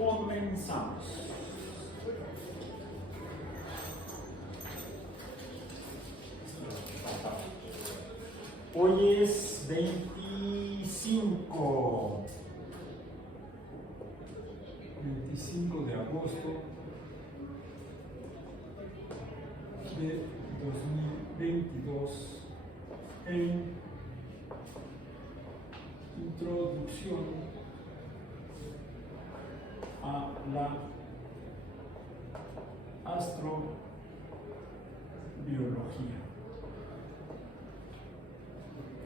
Comenzamos. Hoy es 25 de agosto de 2022 en introducción a la astrobiología.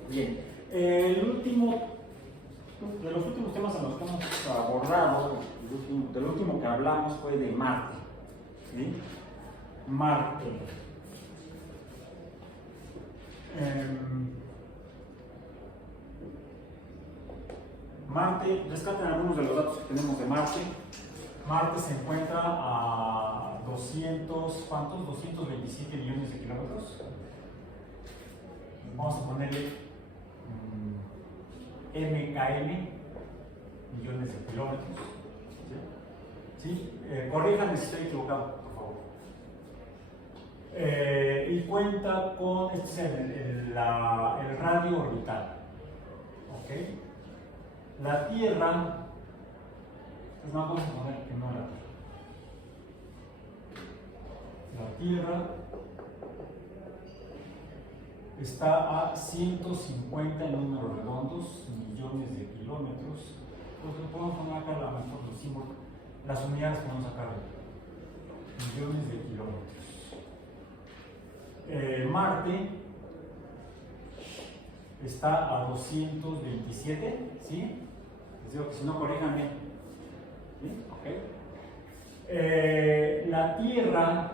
Bien, de los últimos temas en los que hemos abordado, del último que hablamos fue de Marte. ¿Sí? Marte. Marte, rescaten algunos de los datos que tenemos de Marte. Marte se encuentra a 227 millones de kilómetros. Vamos a ponerle MKM, millones de kilómetros. ¿Sí? Corríjanme si estoy equivocado, por favor. Y cuenta con, este es el radio orbital. ¿Ok? La Tierra, pues no vamos a poner que no la Tierra está a 150 en números redondos, millones de kilómetros. Pues lo podemos poner acá, a lo mejor los símbolos, las unidades que vamos a sacar, millones de kilómetros. Marte está a 227, ¿sí? Les digo que si no, corríjanme. ¿Sí? Okay. La Tierra,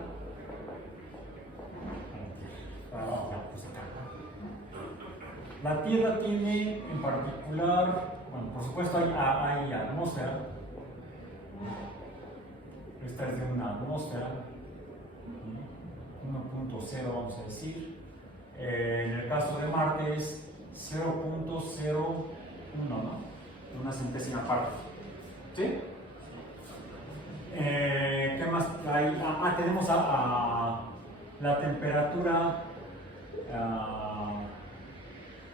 la Tierra tiene en particular, bueno, por supuesto hay atmósfera. Esta es de una atmósfera 1.0, vamos a decir. En el caso de Marte es 0.01, ¿no? Una centésima parte. ¿Sí? ¿Qué más hay? Tenemos la temperatura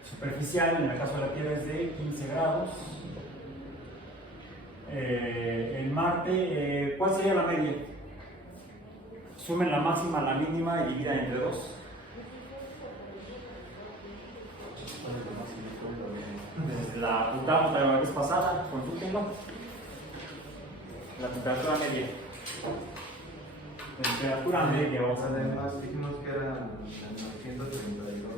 superficial, en el caso de la Tierra es de 15 grados. En Marte, ¿cuál sería la media? Sumen la máxima a la mínima y divida entre 2. La apuntamos la vez pasada, consúltenlo. La temperatura media. Temperatura media, vamos a ver. Además, dijimos que era menos 132.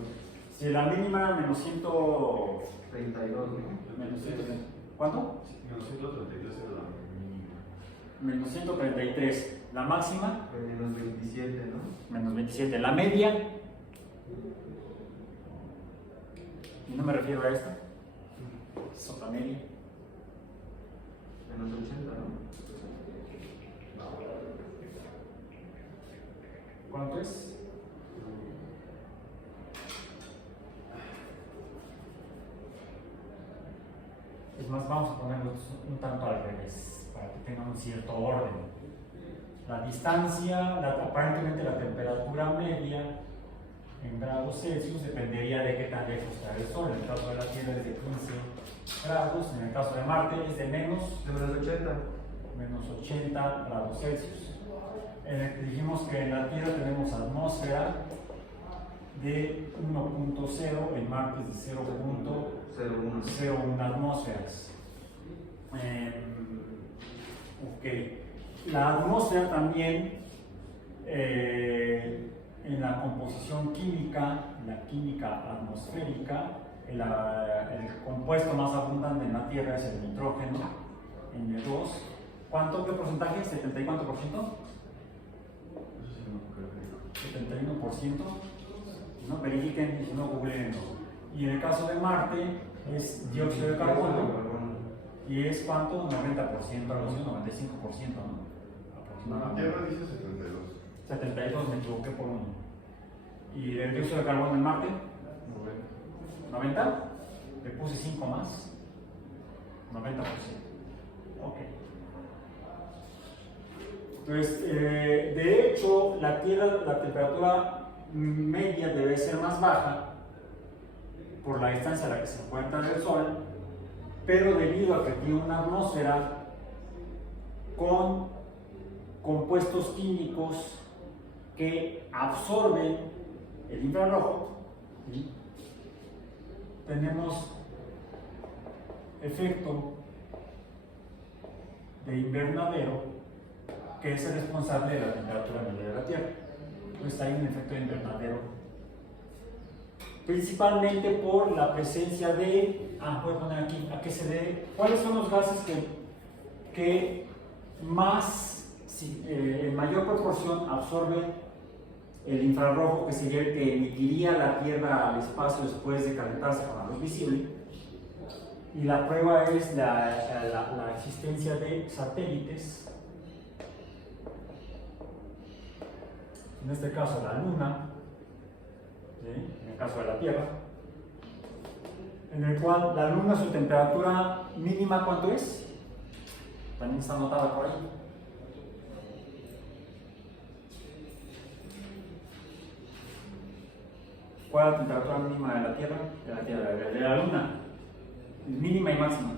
Si la mínima menos 132, ¿no? Menos 100, ¿cuánto? Menos 133 era la mínima. Menos 133. La máxima, Menos 27, ¿no? menos 27. La media, y no me refiero a esta, es otra media. Menos 80, ¿no? ¿Cuánto es? Es más, vamos a ponerlo un tanto al revés, para que tengan un cierto orden. La distancia, aparentemente la temperatura media en grados Celsius dependería de qué tan lejos está el Sol. En el caso de la Tierra es de 15 grados, en el caso de Marte es de menos 80 grados Celsius. Dijimos que en la Tierra tenemos atmósfera de 1.0, en Marte es de 0.01 atmósferas. Ok. La atmósfera también, en la composición química, la química atmosférica, el compuesto más abundante en la Tierra es el nitrógeno, N2. ¿Qué porcentaje? ¿70 y cuánto por ciento? 71%. No verifiquen, si no googleen. Y en el caso de Marte es dióxido de carbono. ¿Y es cuánto? 90%, algo así, 95%, ¿no? La Tierra dice 72. 72, me equivoqué por uno. ¿Y el dióxido de carbono en Marte? 90. Le puse 5 más. 90%. Ok. Entonces, de hecho, la Tierra, la temperatura media debe ser más baja por la distancia a la que se encuentra del Sol, pero debido a que tiene una atmósfera con compuestos químicos que absorben el infrarrojo, ¿sí? Tenemos efecto de invernadero, que es el responsable de la temperatura media de la Tierra. Entonces hay un efecto de invernadero, principalmente por la presencia de, voy a poner aquí, ¿a qué se debe? ¿Cuáles son los gases que más, en mayor proporción absorben el infrarrojo, que sería el que emitiría la Tierra al espacio después de calentarse con la luz visible? Y la prueba es la existencia de satélites, en este caso la Luna, ¿sí? En el caso de la Tierra, en el cual la Luna, su temperatura mínima, ¿cuánto es? También está anotada por ahí. ¿Cuál es la temperatura mínima de la Tierra? De la Luna. Mínima y máxima.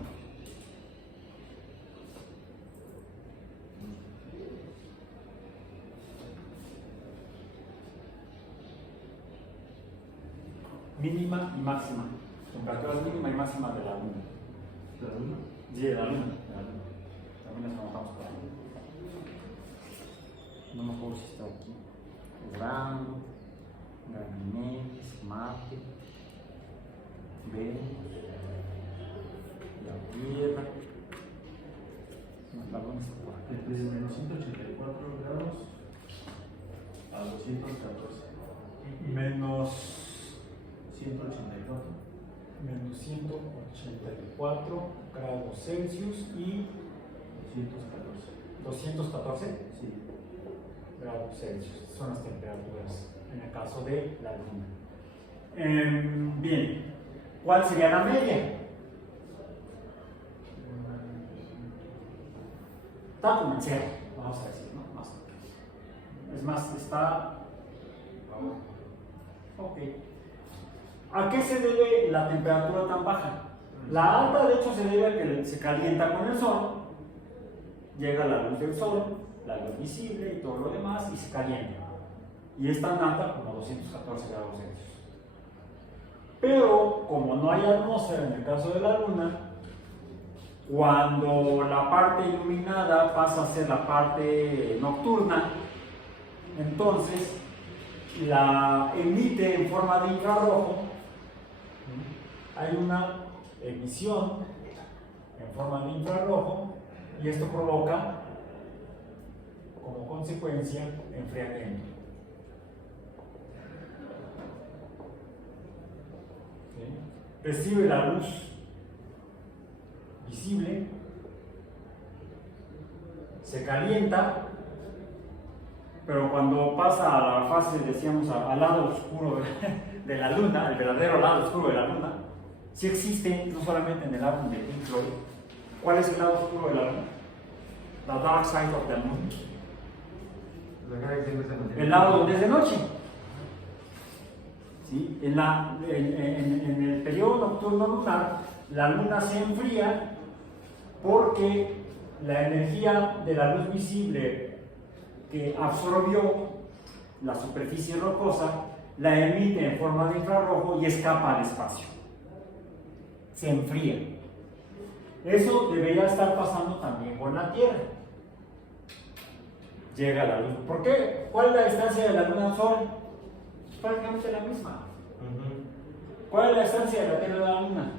Mínima y máxima. Temperaturas mínima y máxima de la Luna. ¿La luna? Sí, de la Luna. También las anotamos por ahí. No me acuerdo si está aquí. Urano, Ganímedes, Marte, Venus, la Tierra. La Luna está por aquí. Desde menos 184 grados a 214. Menos 184. 184 grados Celsius y 214. 214 Sí. grados Celsius. Son las temperaturas en el caso de la Luna. Bien, ¿cuál sería la media? Está como en cero, vamos a decir, ¿no? Más. Es más, está. Ok. ¿A qué se debe la temperatura tan baja? La alta, de hecho, se debe a que se calienta con el sol, llega la luz del sol, la luz visible y todo lo demás, y se calienta. Y es tan alta como 214 grados Celsius. Pero, como no hay atmósfera en el caso de la Luna, cuando la parte iluminada pasa a ser la parte nocturna, entonces la emite en forma de infrarrojo. Hay una emisión en forma de infrarrojo y esto provoca como consecuencia enfriamiento. ¿Sí? Recibe la luz visible, se calienta, pero cuando pasa a la fase, decíamos, al lado oscuro de la Luna, el verdadero lado oscuro de la Luna, sí existe, no solamente en el álbum de Pink Floyd. ¿Cuál es el lado oscuro de la Luna? The Dark Side of the Moon. El lado donde es de noche. ¿Sí? En el periodo nocturno lunar, la Luna se enfría porque la energía de la luz visible que absorbió la superficie rocosa la emite en forma de infrarrojo y escapa al espacio. Se enfría. Eso debería estar pasando también con la Tierra. Llega la luz. ¿Por qué? ¿Cuál es la distancia de la Luna al Sol? Es prácticamente la misma. ¿Cuál es la distancia de la Tierra a la Luna?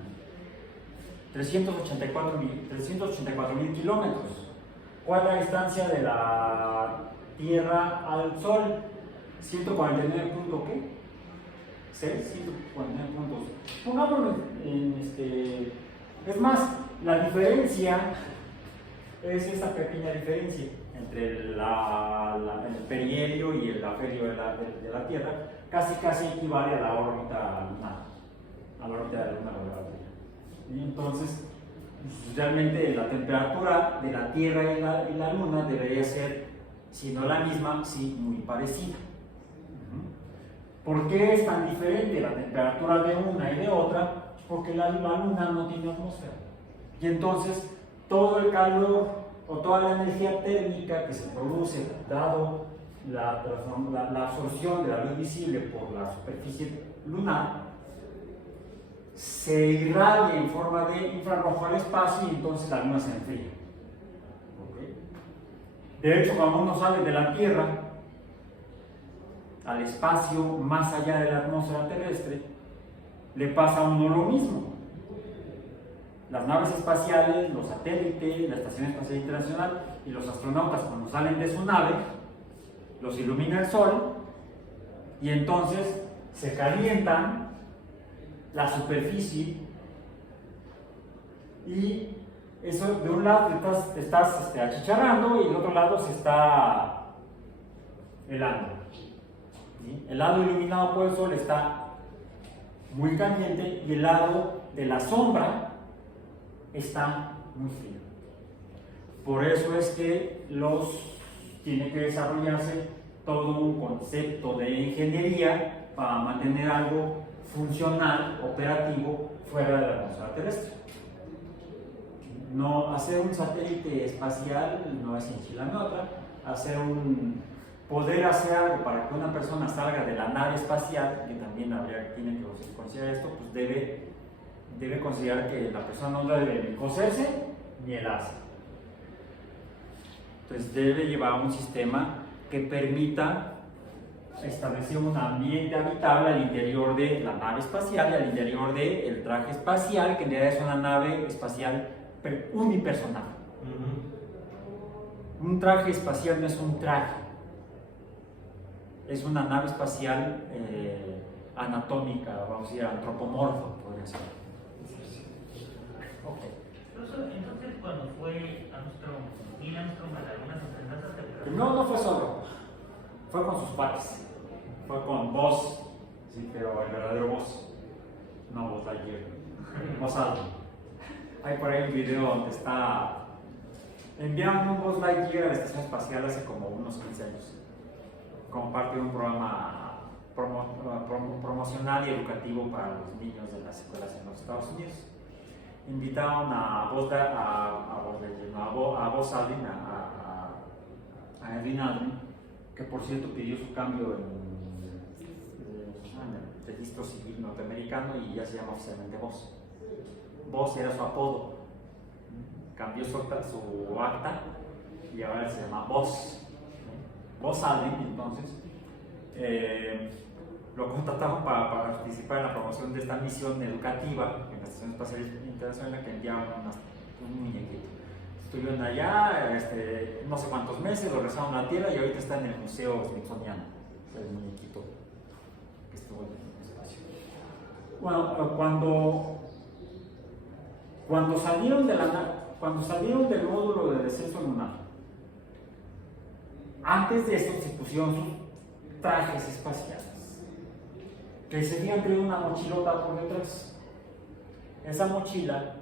384.000 kilómetros. ¿Cuál es la distancia de la Tierra al Sol? 149 punto ¿qué? 6, 149 puntos. Pongámoslo es más, la diferencia es esta pequeña diferencia entre el perihelio y el afelio de la Tierra, casi equivale a la órbita lunar, a la órbita de la Luna alrededor de la Tierra. Y entonces, realmente la temperatura de la Tierra y la Luna debería ser si no la misma, sí muy parecida. ¿Por qué es tan diferente la temperatura de una y de otra? Porque la luna no tiene atmósfera. Y entonces todo el calor o toda la energía térmica que se produce dado la absorción de la luz visible por la superficie lunar se irradia en forma de infrarrojo al espacio y entonces la luna se enfría. ¿Okay? De hecho, cuando uno sale de la Tierra al espacio más allá de la atmósfera terrestre, le pasa a uno lo mismo. Las naves espaciales, los satélites, la Estación Espacial Internacional y los astronautas cuando salen de su nave, los ilumina el sol y entonces se calientan la superficie y eso de un lado te estás achicharrando y del otro lado se está helando. ¿Sí? El lado iluminado por el sol está muy caliente y el lado de la sombra está muy frío. Por eso es que tiene que desarrollarse todo un concepto de ingeniería para mantener algo funcional, operativo, fuera de la atmósfera terrestre. No, hacer un satélite espacial no es enchilamota, poder hacer algo para que una persona salga de la nave espacial, que también tiene que considerar esto, pues debe considerar que la persona no debe ni coserse ni helarse. Entonces debe llevar un sistema que permita establecer un ambiente habitable al interior de la nave espacial y al interior del traje espacial, que en realidad es una nave espacial unipersonal. Un traje espacial no es un traje, es una nave espacial anatómica, vamos a decir, antropomorfa, podría ser. Okay. Entonces, cuando fue Neil Armstrong a la luna, ¿se sentó hasta el No fue solo, fue con sus cuates, fue con Buzz, sí, pero el verdadero Buzz, no Buzz Lightyear, Buzz Aldrin. Hay por ahí un video donde enviaron un Buzz Lightyear a la estación espacial hace como unos 15 años, como parte de un programa promocional y educativo para los niños de las escuelas en los Estados Unidos. Invitaron a Buzz Aldrin, a Edwin Aldrin, que por cierto pidió su cambio en el registro civil norteamericano y ya se llama oficialmente Buzz. Buzz era su apodo, cambió su acta y ahora se llama Buzz. Buzz Aldrin, entonces, lo contrataron para participar en la promoción de esta misión educativa en la Estación Espacial Internacional, que enviaron un muñequito. Estuvieron allá no sé cuántos meses, regresaron a la Tierra y ahorita está en el Museo Smithsoniano, el muñequito que estuvo en el espacio. Bueno, cuando salieron del módulo de descenso lunar, antes de eso se pusieron sus trajes espaciales, que se habían traído una mochilota por detrás. Esa mochila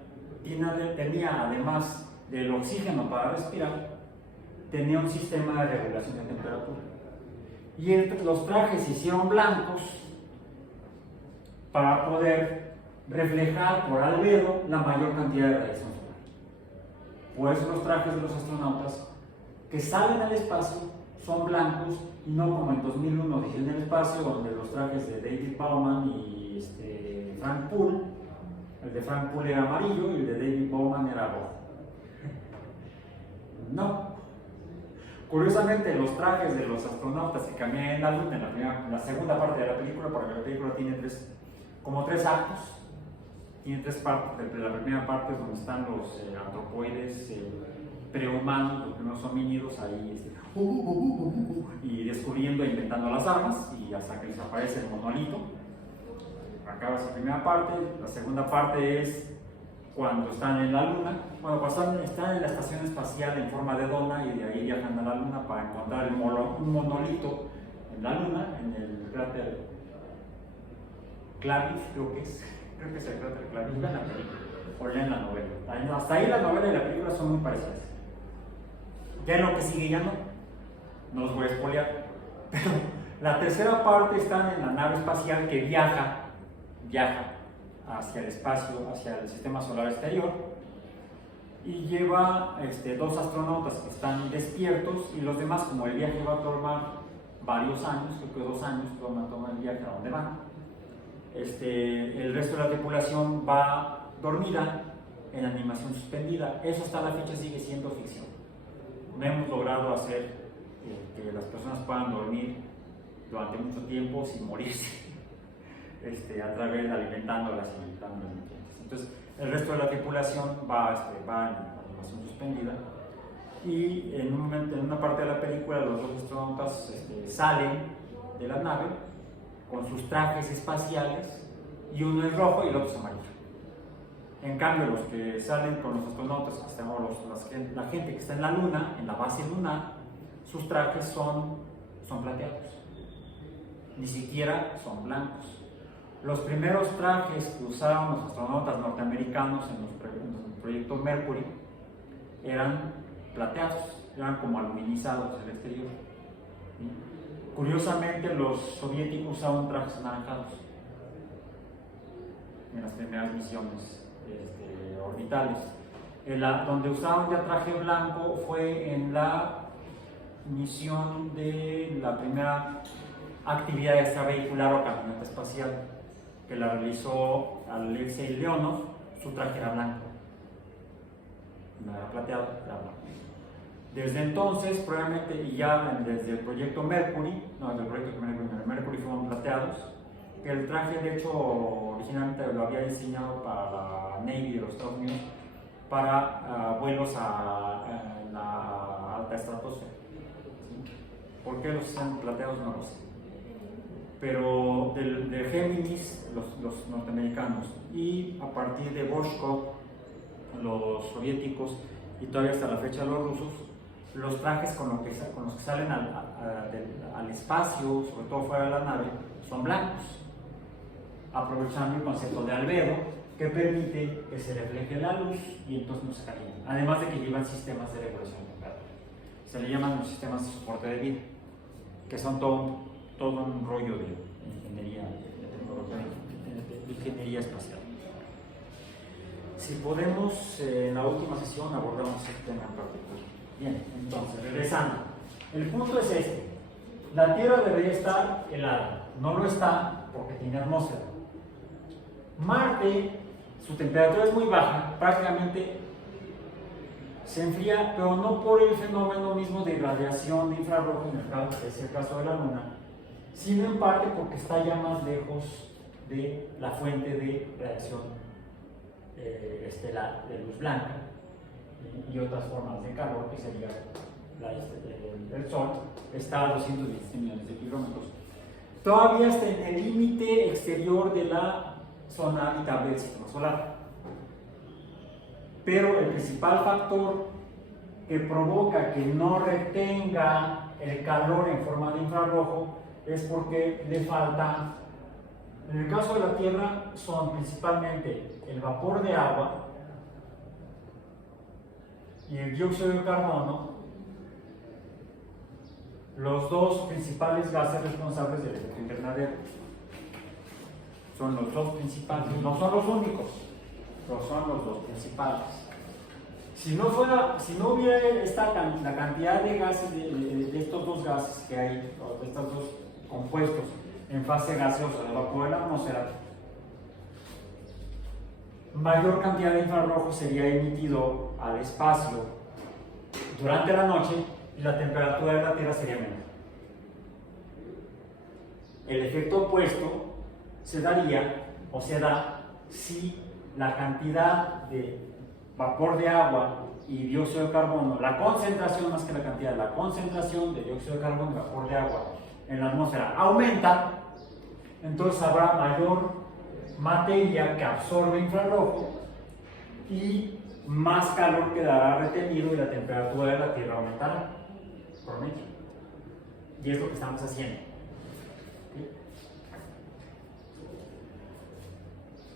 tenía, además del oxígeno para respirar, tenía un sistema de regulación de temperatura. Y los trajes se hicieron blancos para poder reflejar por albedo la mayor cantidad de radiación solar. Por eso los trajes de los astronautas que salen al espacio son blancos y no como en 2001 dije en el espacio, donde los trajes de David Bowman y Frank Poole, el de Frank Poole era amarillo y el de David Bowman era rojo. No. Curiosamente, los trajes de los astronautas que caminan en la luna en la segunda parte de la película, porque la película tiene como tres actos. Tiene tres partes. La primera parte es donde están los antropoides prehumanos, los primeros homínidos ahí y descubriendo e inventando las armas, y hasta que les aparece el monolito. Acaba esa primera parte. La segunda parte es cuando están en la luna, cuando están en la estación espacial en forma de dona y de ahí viajan a la luna para encontrar un monolito en la luna, en el cráter Clavius, creo que es el cráter Clavius, en la película, o ya en la novela. Hasta ahí la novela y la película son muy parecidas. Ya en lo que sigue ya no. no los voy a spoilear. Pero la tercera parte está en la nave espacial que viaja hacia el espacio, hacia el sistema solar exterior, y lleva dos astronautas que están despiertos, y los demás, como el viaje va a tomar varios años, creo que 2 años, van a tomar el viaje a donde van. El resto de la tripulación va dormida en animación suspendida. Eso hasta la fecha sigue siendo ficción. No hemos logrado hacer que las personas puedan dormir durante mucho tiempo sin morirse, a través de alimentándolas y dándoles nutrientes. Entonces, el resto de la tripulación va en animación suspendida, y en una parte de la película los dos astronautas salen de la nave con sus trajes espaciales, y uno es rojo y el otro es amarillo. En cambio, los que salen con los astronautas, la gente que está en la luna, en la base lunar, sus trajes son plateados, ni siquiera son blancos. Los primeros trajes que usaron los astronautas norteamericanos en el proyecto Mercury eran plateados, eran como aluminizados del exterior. ¿Sí? Curiosamente, los soviéticos usaban trajes anaranjados en las primeras misiones orbitales. Donde usaron ya traje blanco fue en la misión de la primera actividad extravehicular o camioneta espacial, que la realizó Alexei Leonov. Su traje era blanco, no era plateado, era blanco. Desde entonces, probablemente, y ya desde el proyecto Mercury, Mercury fueron plateados, que el traje de hecho originalmente lo había diseñado para la Navy de los Estados Unidos, para vuelos en la alta estratosfera. ¿Sí? ¿Por qué los están plateados? No lo sé. Pero de Géminis, los norteamericanos, y a partir de Voshkov, los soviéticos, y todavía hasta la fecha los rusos, los trajes con los que salen al espacio, sobre todo fuera de la nave, son blancos, aprovechando el concepto de albedo, que permite que se refleje la luz y entonces no se calienta. Además de que llevan sistemas de regulación de temperatura. Se le llaman los sistemas de soporte de vida, que son todo un rollo de ingeniería, de ingeniería espacial. Si podemos, en la última sesión abordamos este tema en particular. Bien, entonces, regresando. El punto es este. La Tierra debería estar helada. No lo está porque tiene atmósfera. Marte, su temperatura es muy baja, prácticamente se enfría, pero no por el fenómeno mismo de irradiación de infrarrojo, que es el caso de la Luna, sino en parte porque está ya más lejos de la fuente de radiación estelar de luz blanca y otras formas de calor, que sería el Sol. Está a 217 millones de kilómetros. Todavía está en el límite exterior de la zona habitable del sistema solar. Pero el principal factor que provoca que no retenga el calor en forma de infrarrojo es porque le falta, en el caso de la Tierra, son principalmente el vapor de agua y el dióxido de carbono, los dos principales gases responsables del efecto invernadero. Son los dos principales, no son los únicos, pero son los dos principales. Si no hubiera la cantidad de gases, de estos dos gases que hay, de estos dos compuestos en fase gaseosa de vapor de la atmósfera, mayor cantidad de infrarrojo sería emitido al espacio durante la noche y la temperatura de la Tierra sería menor. El efecto opuesto se daría o se da si la cantidad de vapor de agua y dióxido de carbono, la concentración más que la cantidad, la concentración de dióxido de carbono y vapor de agua en la atmósfera aumenta, entonces habrá mayor materia que absorbe infrarrojo y más calor quedará retenido y la temperatura de la Tierra aumentará por metro. Y es lo que estamos haciendo. ¿Sí?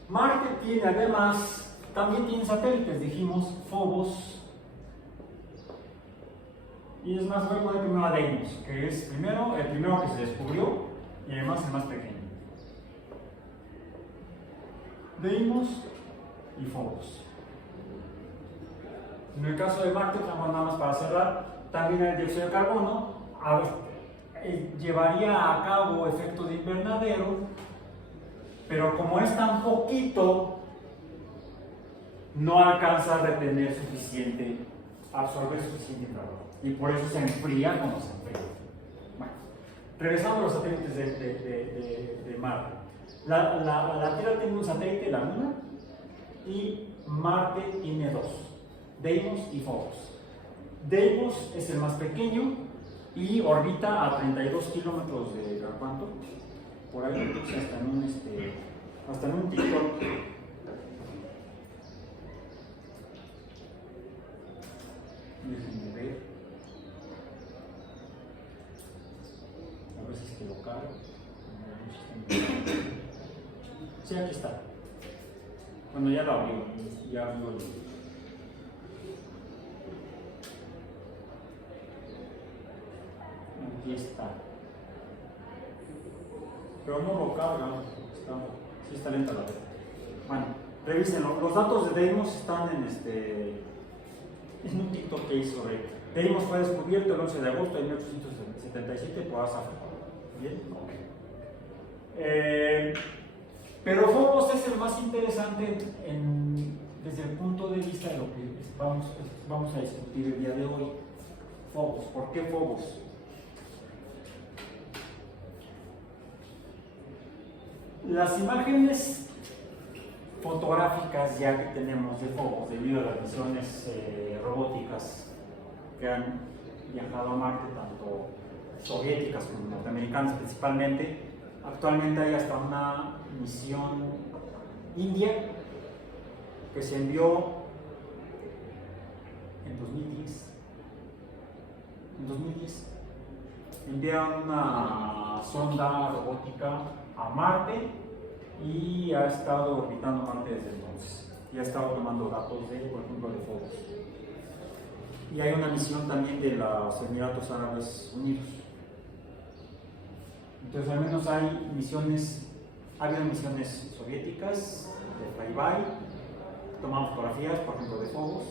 Marte tiene además, también tiene satélites, dijimos, Phobos Y es más, voy a poner primero a Deimos, que es el primero que se descubrió y además el más pequeño. Deimos y Phobos. En el caso de Marte, nada más para cerrar, también el dióxido de carbono llevaría a cabo efecto de invernadero, pero como es tan poquito, no alcanza a retener suficiente, absorber suficiente calor. Y por eso se enfría cuando se enfría. Bueno, regresando a los satélites de Marte. La Tierra tiene un satélite, la Luna, y Marte tiene dos, Deimos y Phobos. Deimos es el más pequeño y orbita a 32 kilómetros de ¿cuánto? Por ahí, hasta en un TikTok. Déjenme ver. A ver si es que lo cargo. Sí, aquí está. Bueno, ya lo abrió. Ya abrió el... Aquí está. Pero no lo carga. Sí está lenta la red. Bueno, revísenlo. Los datos de Deimos están en un TikTok que hizo Rey. Deimos fue descubierto el 11 de agosto de 1877 por Asa. ¿Bien? Pero Phobos es el más interesante desde el punto de vista de lo que vamos a discutir el día de hoy. Phobos. ¿Por qué Phobos? Las imágenes fotográficas ya que tenemos de Phobos, debido a las misiones robóticas que han viajado a Marte, tanto soviéticas como norteamericanas principalmente, actualmente hay hasta una misión india que se envió en 2010. En 2010 enviaron una sonda robótica a Marte y ha estado orbitando Marte desde entonces. Y ha estado tomando datos por ejemplo, de Phobos. Y hay una misión también de los Emiratos Árabes Unidos. Entonces, al menos hay misiones, ha habido misiones soviéticas de flyby, tomamos fotografías, por ejemplo, de Phobos,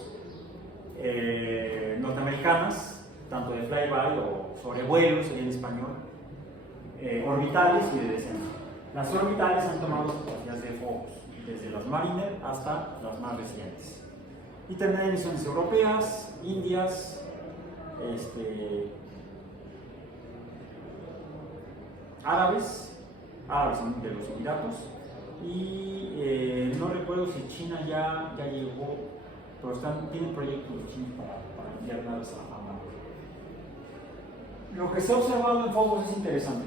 norteamericanas, tanto de flyby o sobrevuelos, sería en español, orbitales y de descenso. Las orbitales han tomado fotografías de Phobos, desde las Mariner hasta las más recientes. Y también hay misiones europeas, indias, árabes de los Emiratos, y no recuerdo si China ya llegó, pero tienen proyectos los chinos para enviar naves a Marte. Lo que se ha observado en Phobos es interesante,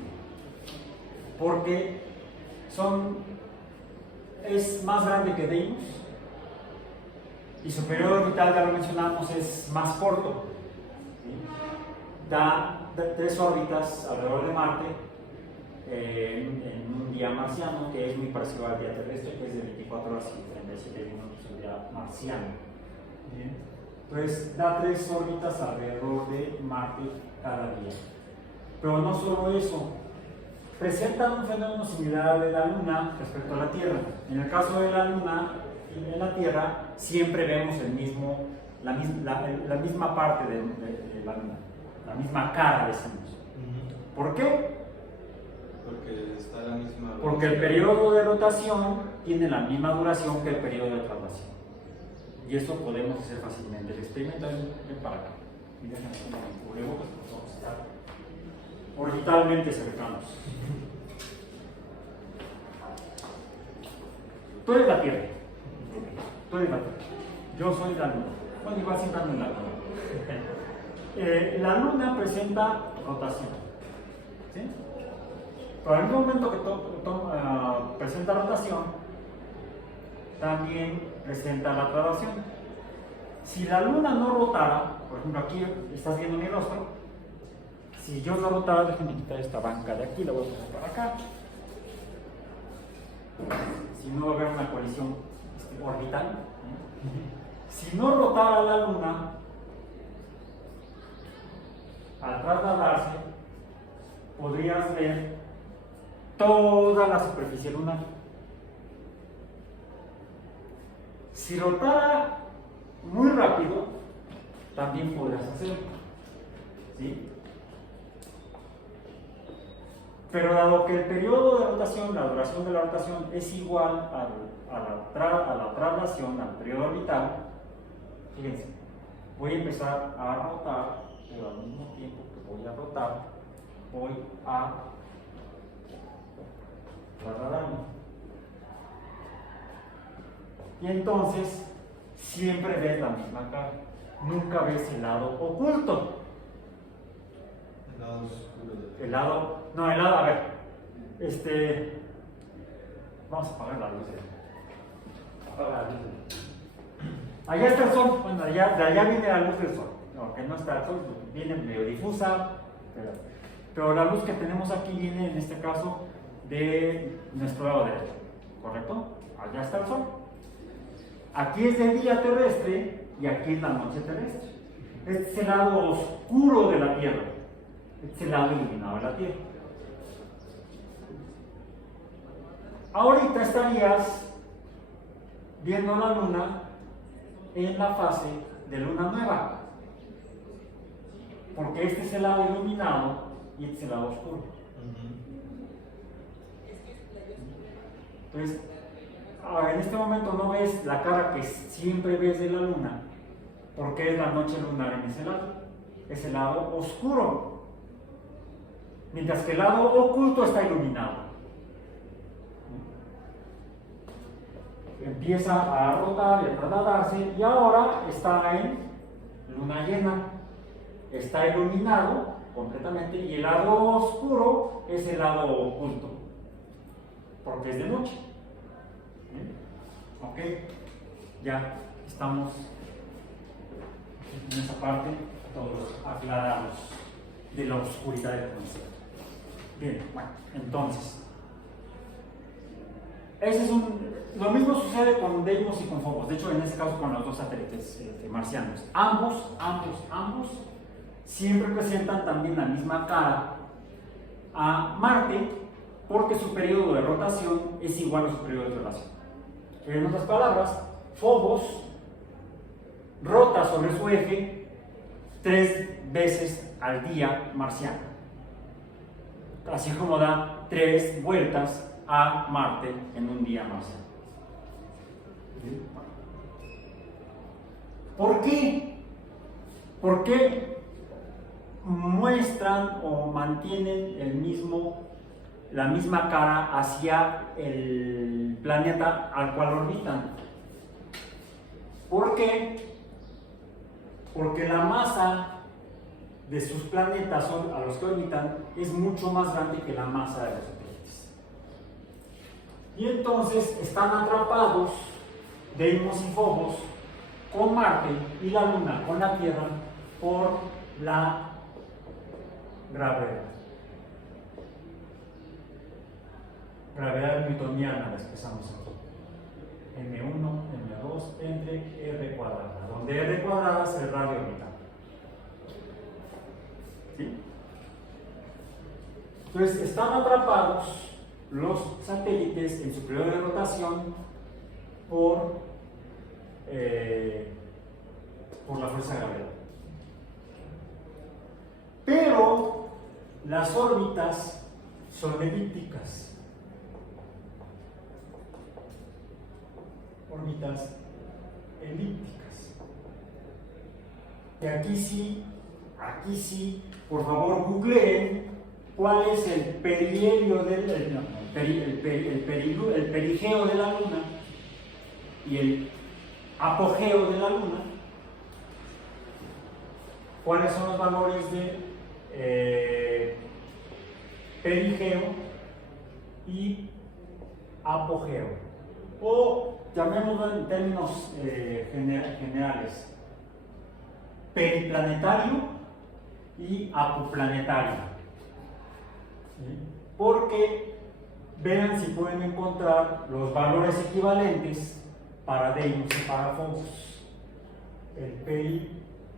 porque es más grande que Deimos, y su periodo orbital, ya lo mencionamos, es más corto. ¿Sí? Da 3 órbitas alrededor de Marte en un día marciano, que es muy parecido al día terrestre, que es de 24 horas y 37 minutos el día marciano. ¿Bien? Entonces da 3 órbitas alrededor de Marte cada día. Pero no solo eso, presenta un fenómeno similar al de la Luna respecto a la Tierra. En el caso de la Luna y de la Tierra, siempre vemos la misma parte de la Luna, la misma cara, decimos. ¿Por qué? Porque está la misma. Porque el periodo de rotación tiene la misma duración que el periodo de traslación. Y eso podemos hacer fácilmente. El experimento ven para acá. Y déjenme poner mi cubrebocas porque vamos a estar orbitalmente cercanos. Tú eres la Tierra. Tú eres la Tierra. Yo soy la Luna. Bueno, igual siempre ando en la Luna. La Luna presenta rotación. ¿Sí? Pero al mismo momento que presenta rotación, también presenta la traslación. Si la Luna no rotara, por ejemplo, aquí estás viendo mi rostro, si yo no rotara, déjenme quitar esta banca de aquí, la voy a pasar para acá. Si no va a haber una colisión orbital. Si no rotara la Luna, al trasladarse, podrías ver toda la superficie lunar. Si rotara muy rápido, también podrías hacerlo, ¿sí? Pero dado que el periodo de rotación, la duración de la rotación es igual a la traslación, al periodo orbital, fíjense, voy a empezar a rotar, pero al mismo tiempo que voy a rotar, voy a trasladarme. Y entonces, siempre ves la misma cara, nunca ves el lado oculto. El lado oscuro El lado, no, el lado, a ver, vamos a apagar la luz. Apagar la luz. Allá está el sol, bueno, de allá viene la luz del sol, aunque no está el sol, viene medio difusa, pero la luz que tenemos aquí viene en este caso de nuestro lado derecho, ¿correcto? Allá está el sol. Aquí es el día terrestre y aquí es la noche terrestre. Este es el lado oscuro de la Tierra. Este es el lado iluminado de la Tierra. Ahorita estarías viendo la luna en la fase de luna nueva, porque este es el lado iluminado y este es el lado oscuro. Entonces, ahora en este momento no ves la cara que siempre ves de la luna, porque es la noche lunar en ese lado, es el lado oscuro, mientras que el lado oculto está iluminado. Empieza a rotar y a trasladarse y ahora está en luna llena, está iluminado completamente y el lado oscuro es el lado oculto, porque es de noche. Ok, ya estamos en esa parte todos aclarados de la oscuridad del concepto. Bien, bueno, entonces lo mismo sucede con Deimos y con Phobos, de hecho en este caso con los dos satélites marcianos. Ambos siempre presentan también la misma cara a Marte, porque su periodo de rotación es igual a su periodo de traslación. En otras palabras, Phobos rota sobre su eje 3 veces al día marciano, así como da 3 vueltas a Marte en un día marciano. ¿Por qué? ¿Por qué muestran o mantienen la misma cara hacia el planeta al cual orbitan? ¿Por qué? Porque la masa de sus planetas a los que orbitan es mucho más grande que la masa de los satélites. Y entonces están atrapados Deimos y Phobos con Marte y la Luna con la Tierra por la gravedad. Gravedad newtoniana la expresamos aquí. M1, M2 entre R cuadrada, donde R cuadrada es el radio orbital. ¿Sí? Entonces están atrapados los satélites en su periodo de rotación por la fuerza de gravedad. Pero las órbitas son elípticas. Órbitas elípticas. Y aquí sí, por favor googleen cuál es el perihelio el perigeo de la Luna y el apogeo de la Luna. ¿Cuáles son los valores de perigeo y apogeo? O llamémoslo en términos generales, periplanetario y apoplanetario. ¿Sí? Porque vean si pueden encontrar los valores equivalentes para Deimos y para Phobos. El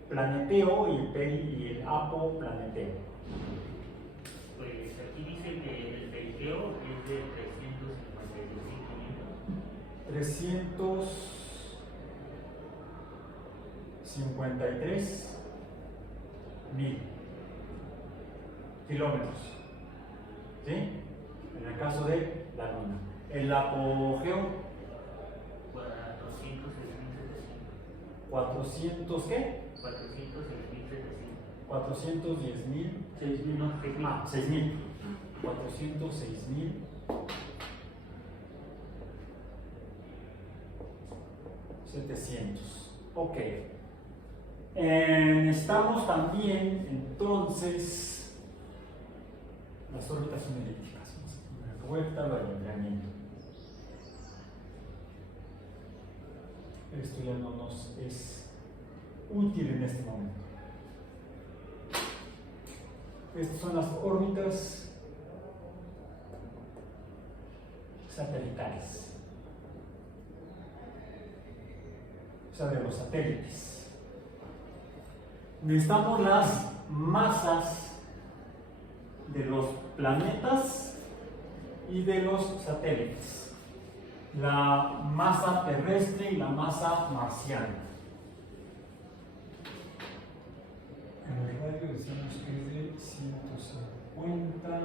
planeteo y el y el apoplaneteo. Pues aquí dice que el perigeo es de 353.000 kilómetros. ¿Sí? En el caso de la Luna. El apogeo, 406.700. 400 ¿qué? 406.700. 410.000. 6.000, no, 6.000. Ah, 6.000. 406.000. 700. Ok. Necesitamos también, entonces, las órbitas son elípticas. Voy a quitar el enfriamiento. Esto ya no nos es útil en este momento. Estas son las órbitas satelitales. O sea, de los satélites. Necesitamos las masas de los planetas y de los satélites. La masa terrestre y la masa marciana. En el radio decíamos que es de 150,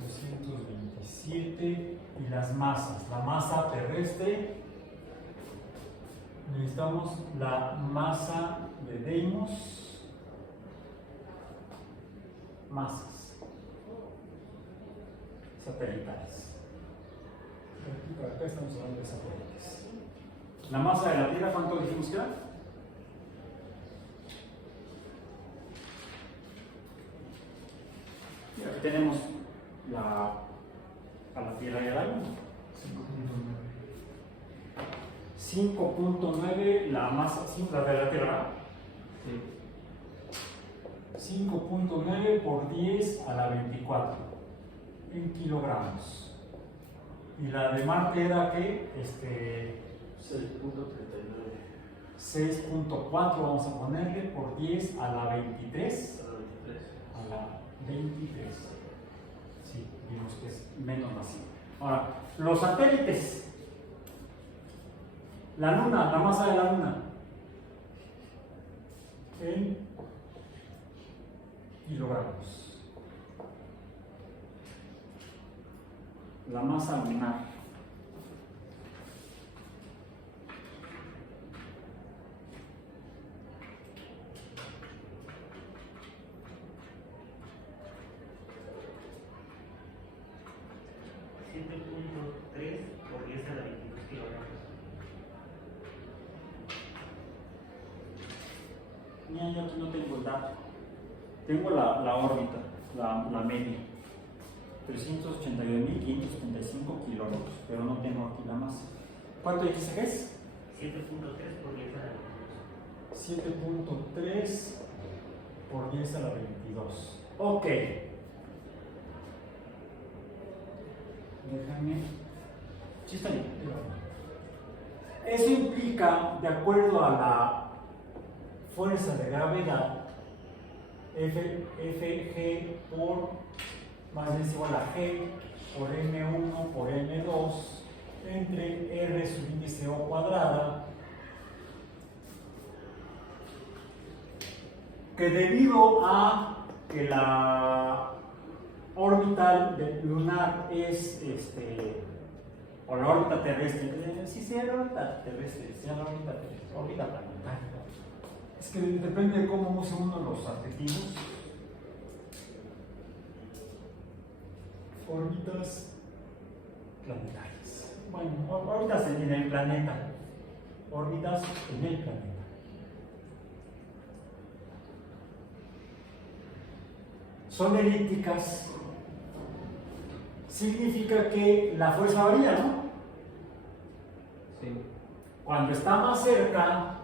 227 y las masas. La masa terrestre, necesitamos la masa de Deimos, masas satelitales. Para acá estamos hablando de satélites. La masa de la Tierra, ¿cuánto dijimos que era? Y aquí tenemos a la Tierra y a la Luna. 5.9 la masa, la de la Tierra. Sí. 5.9 por 10 a la 24 en kilogramos. Y la de Marte era que 6.4 vamos a ponerle por 10 a la 23. A la 23. Sí, vimos que es menos masivo. Ahora, los satélites. La Luna, la masa de la Luna. En kilogramos. La masa lunar. Por 10 a la 22 kilogramos. Mira, yo aquí no tengo el dato. Tengo la órbita, la media. 389.575 kilómetros, pero no tengo aquí la masa. ¿Cuánto dijiste que es? 7.3 por 10 a la 22. 7.3 por 10 a la 22. Ok. Déjame. Sí, está bien. Eso implica, de acuerdo a la fuerza de gravedad, Fg por más bien es igual a G por M1 por M2 entre R subíndice O cuadrada, que debido a que la orbital lunar es o la órbita terrestre, sí sea la órbita terrestre, sea la órbita terrestre, órbita planetaria. Es que depende de cómo use uno los adjetivos. Órbitas planetarias. Bueno, órbitas en el planeta. Órbitas en el planeta. Son elípticas. Significa que la fuerza varía, ¿no? Sí. Cuando está más cerca,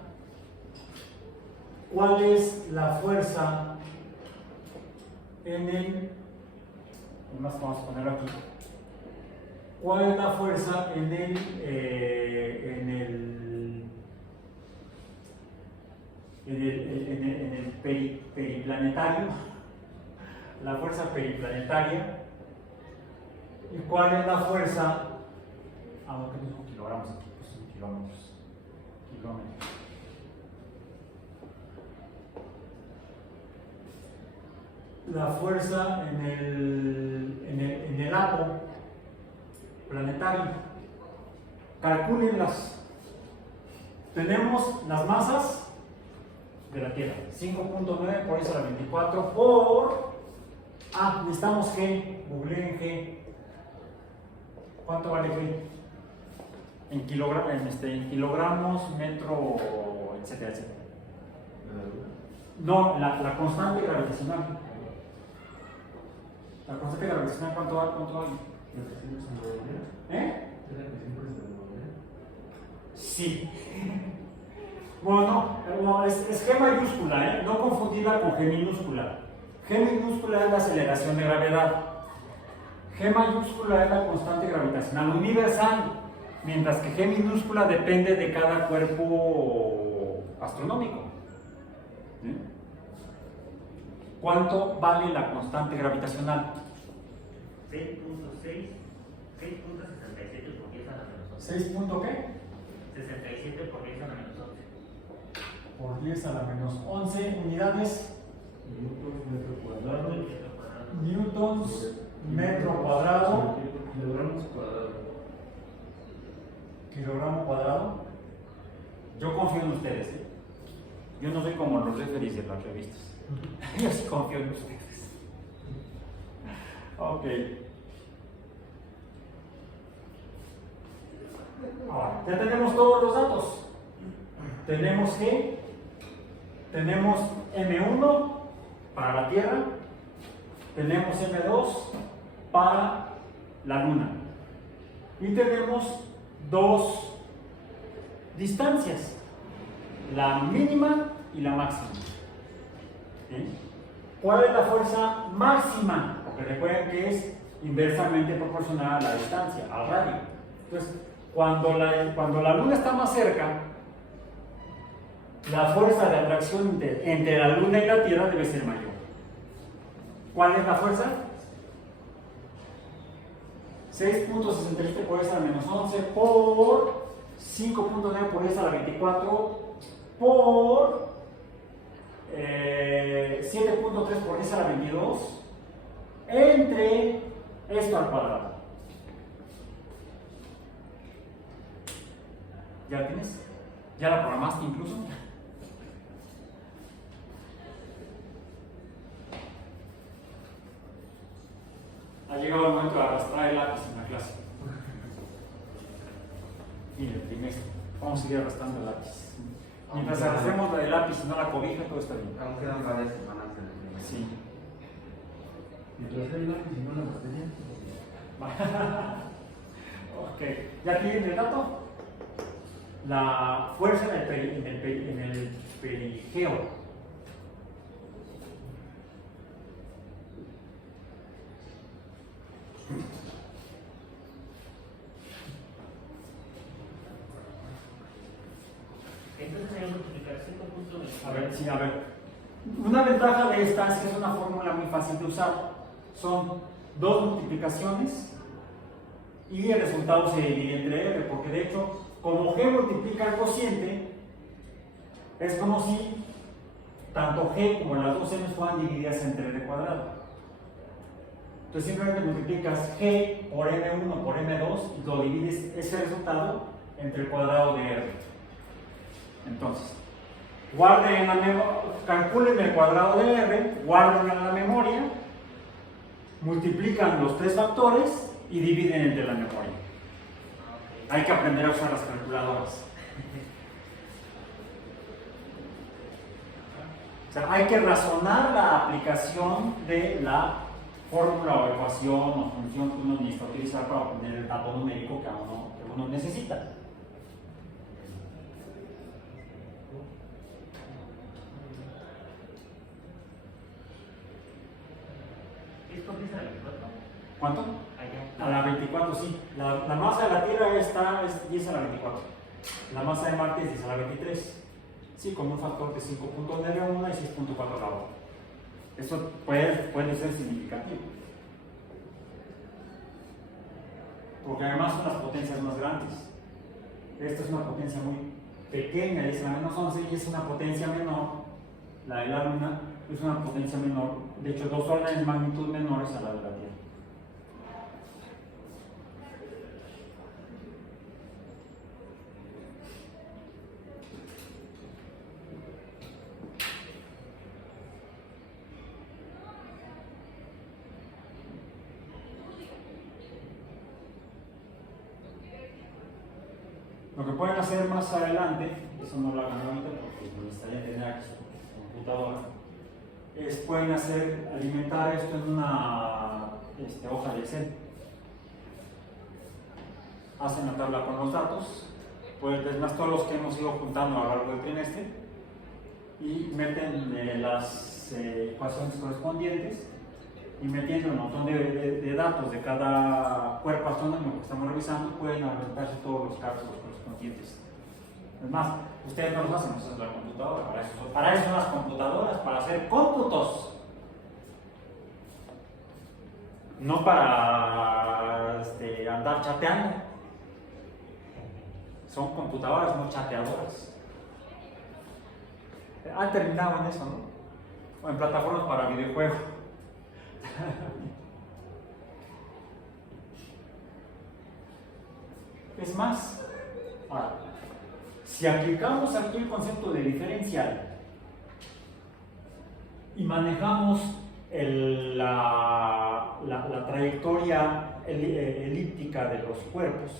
¿cuál es la fuerza en el... Además vamos a ponerlo aquí. ¿Cuál es la fuerza en el en el periplanetario, la fuerza periplanetaria. ¿Y cuál es la fuerza? No, que dijo kilogramos aquí, pues son kilómetros. La fuerza en el átomo planetario. Calcúlenlas. Tenemos las masas de la Tierra, 5.9 por 10 a la 24 por... necesitamos G, googleen G. ¿Cuánto vale G? En kilogramos, metro, etcétera, etcétera. No, la constante gravitacional. La constante gravitacional, ¿cuánto hay? ¿Eh? Sí. Bueno, no, es G mayúscula, no confundirla con G minúscula. G minúscula es la aceleración de gravedad. G mayúscula es la constante gravitacional universal, mientras que G minúscula depende de cada cuerpo astronómico. ¿Sí? ¿Cuánto vale la constante gravitacional? 6.67 por 10 a la menos 11. ¿6 punto qué? 67 por 10 a la menos 11. Por 10 a la menos 11 unidades. Newtons metro cuadrado. Kilogramo cuadrado. Yo confío en ustedes, ¿eh? Yo no soy como los referees de las revistas. Yo sí confío en ustedes. Ok. Ahora, ya tenemos todos los datos. Tenemos G, tenemos M1 para la Tierra, tenemos M2 para la Luna y tenemos dos distancias, la mínima y la máxima. ¿Sí? ¿Cuál es la fuerza máxima? Porque recuerden que es inversamente proporcional a la distancia, al radio. Entonces, cuando la Luna está más cerca, la fuerza de atracción entre la Luna y la Tierra debe ser mayor. ¿Cuál es la fuerza? 6.67 por 10 a la menos 11 por 5.9 por 10 a la 24 por 7.3 por 10 a la 22 entre esto al cuadrado. ¿Ya la tienes? ¿Ya la programaste incluso? Ha llegado el momento de arrastrar el lápiz en la clase. Y en el trimestre. Vamos a seguir arrastrando el lápiz. Mientras arrastremos el lápiz y no la cobija, todo está bien. Aún quedan varias semanas en el trimestre. Sí. Mientras el lápiz y no la batería. Ok. ¿Ya tienen el dato? La fuerza en el perigeo. Entonces hay que multiplicar 5.20. A ver, sí, a ver. Una ventaja de esta es que es una fórmula muy fácil de usar. Son dos multiplicaciones y el resultado se divide entre R, porque de hecho, como G multiplica el cociente, es como si tanto G como las dos M's fueran divididas entre R cuadrado. Entonces simplemente multiplicas G por M1 por M2 y lo divides ese resultado entre el cuadrado de R. Entonces, guarden en la memoria, calculen el cuadrado de R, guarden en la memoria, multiplican los tres factores y dividen entre la memoria. Hay que aprender a usar las calculadoras. O sea, hay que razonar la aplicación de la fórmula o ecuación o función que uno necesita utilizar para obtener el dato numérico que uno necesita. ¿Esto es a la 24? ¿Cuánto? Allá. A la 24, sí. La masa de la Tierra es 10 a la 24. La masa de Marte es 10 a la 23. Sí, con un factor de 5.9 a una y 6.4 a la otra. Eso puede ser significativo. Porque además son las potencias más grandes. Esta es una potencia muy pequeña, es la -11, y es una potencia menor. La de la Luna es una potencia menor, de hecho 2 órdenes de magnitud menores a la de la Tierra. Lo que pueden hacer más adelante, eso no lo hagan ahorita porque necesitarían tener aquí su computadora, pueden alimentar esto en una hoja de Excel. Hacen la tabla con los datos, pues es más todos los que hemos ido juntando a lo largo del trimestre, y meten las ecuaciones correspondientes, y metiendo un montón de datos de cada cuerpo astronómico que estamos revisando, pueden alimentarse todos los cálculos correspondientes. Es más, ustedes no los hacen, eso es la computadora. Para eso son las computadoras, para hacer cómputos. No para andar chateando. Son computadoras, no chateadoras. Han terminado en eso, ¿no? O en plataformas para videojuegos. Es más, ahora, si aplicamos aquí el concepto de diferencial y manejamos la trayectoria elíptica de los cuerpos,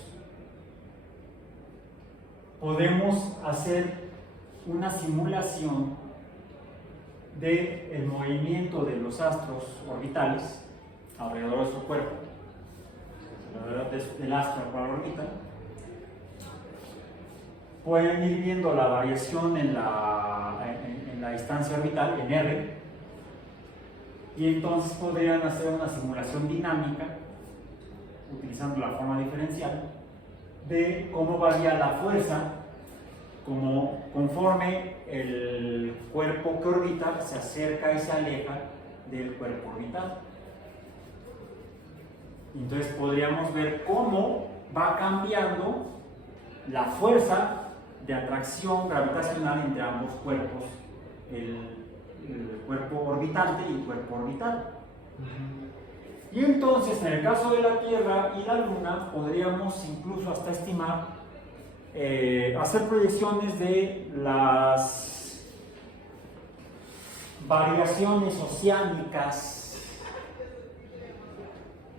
podemos hacer una simulación del movimiento de los astros orbitales alrededor de su cuerpo, alrededor del astro al cual orbita. Pueden ir viendo la variación en la distancia orbital, en R, y entonces podrían hacer una simulación dinámica, utilizando la forma diferencial, de cómo varía la fuerza conforme el cuerpo que orbita se acerca y se aleja del cuerpo orbital. Entonces podríamos ver cómo va cambiando la fuerza de atracción gravitacional entre ambos cuerpos, el cuerpo orbitante y el cuerpo orbital. Y entonces, en el caso de la Tierra y la Luna, podríamos incluso hasta estimar, hacer proyecciones de las variaciones oceánicas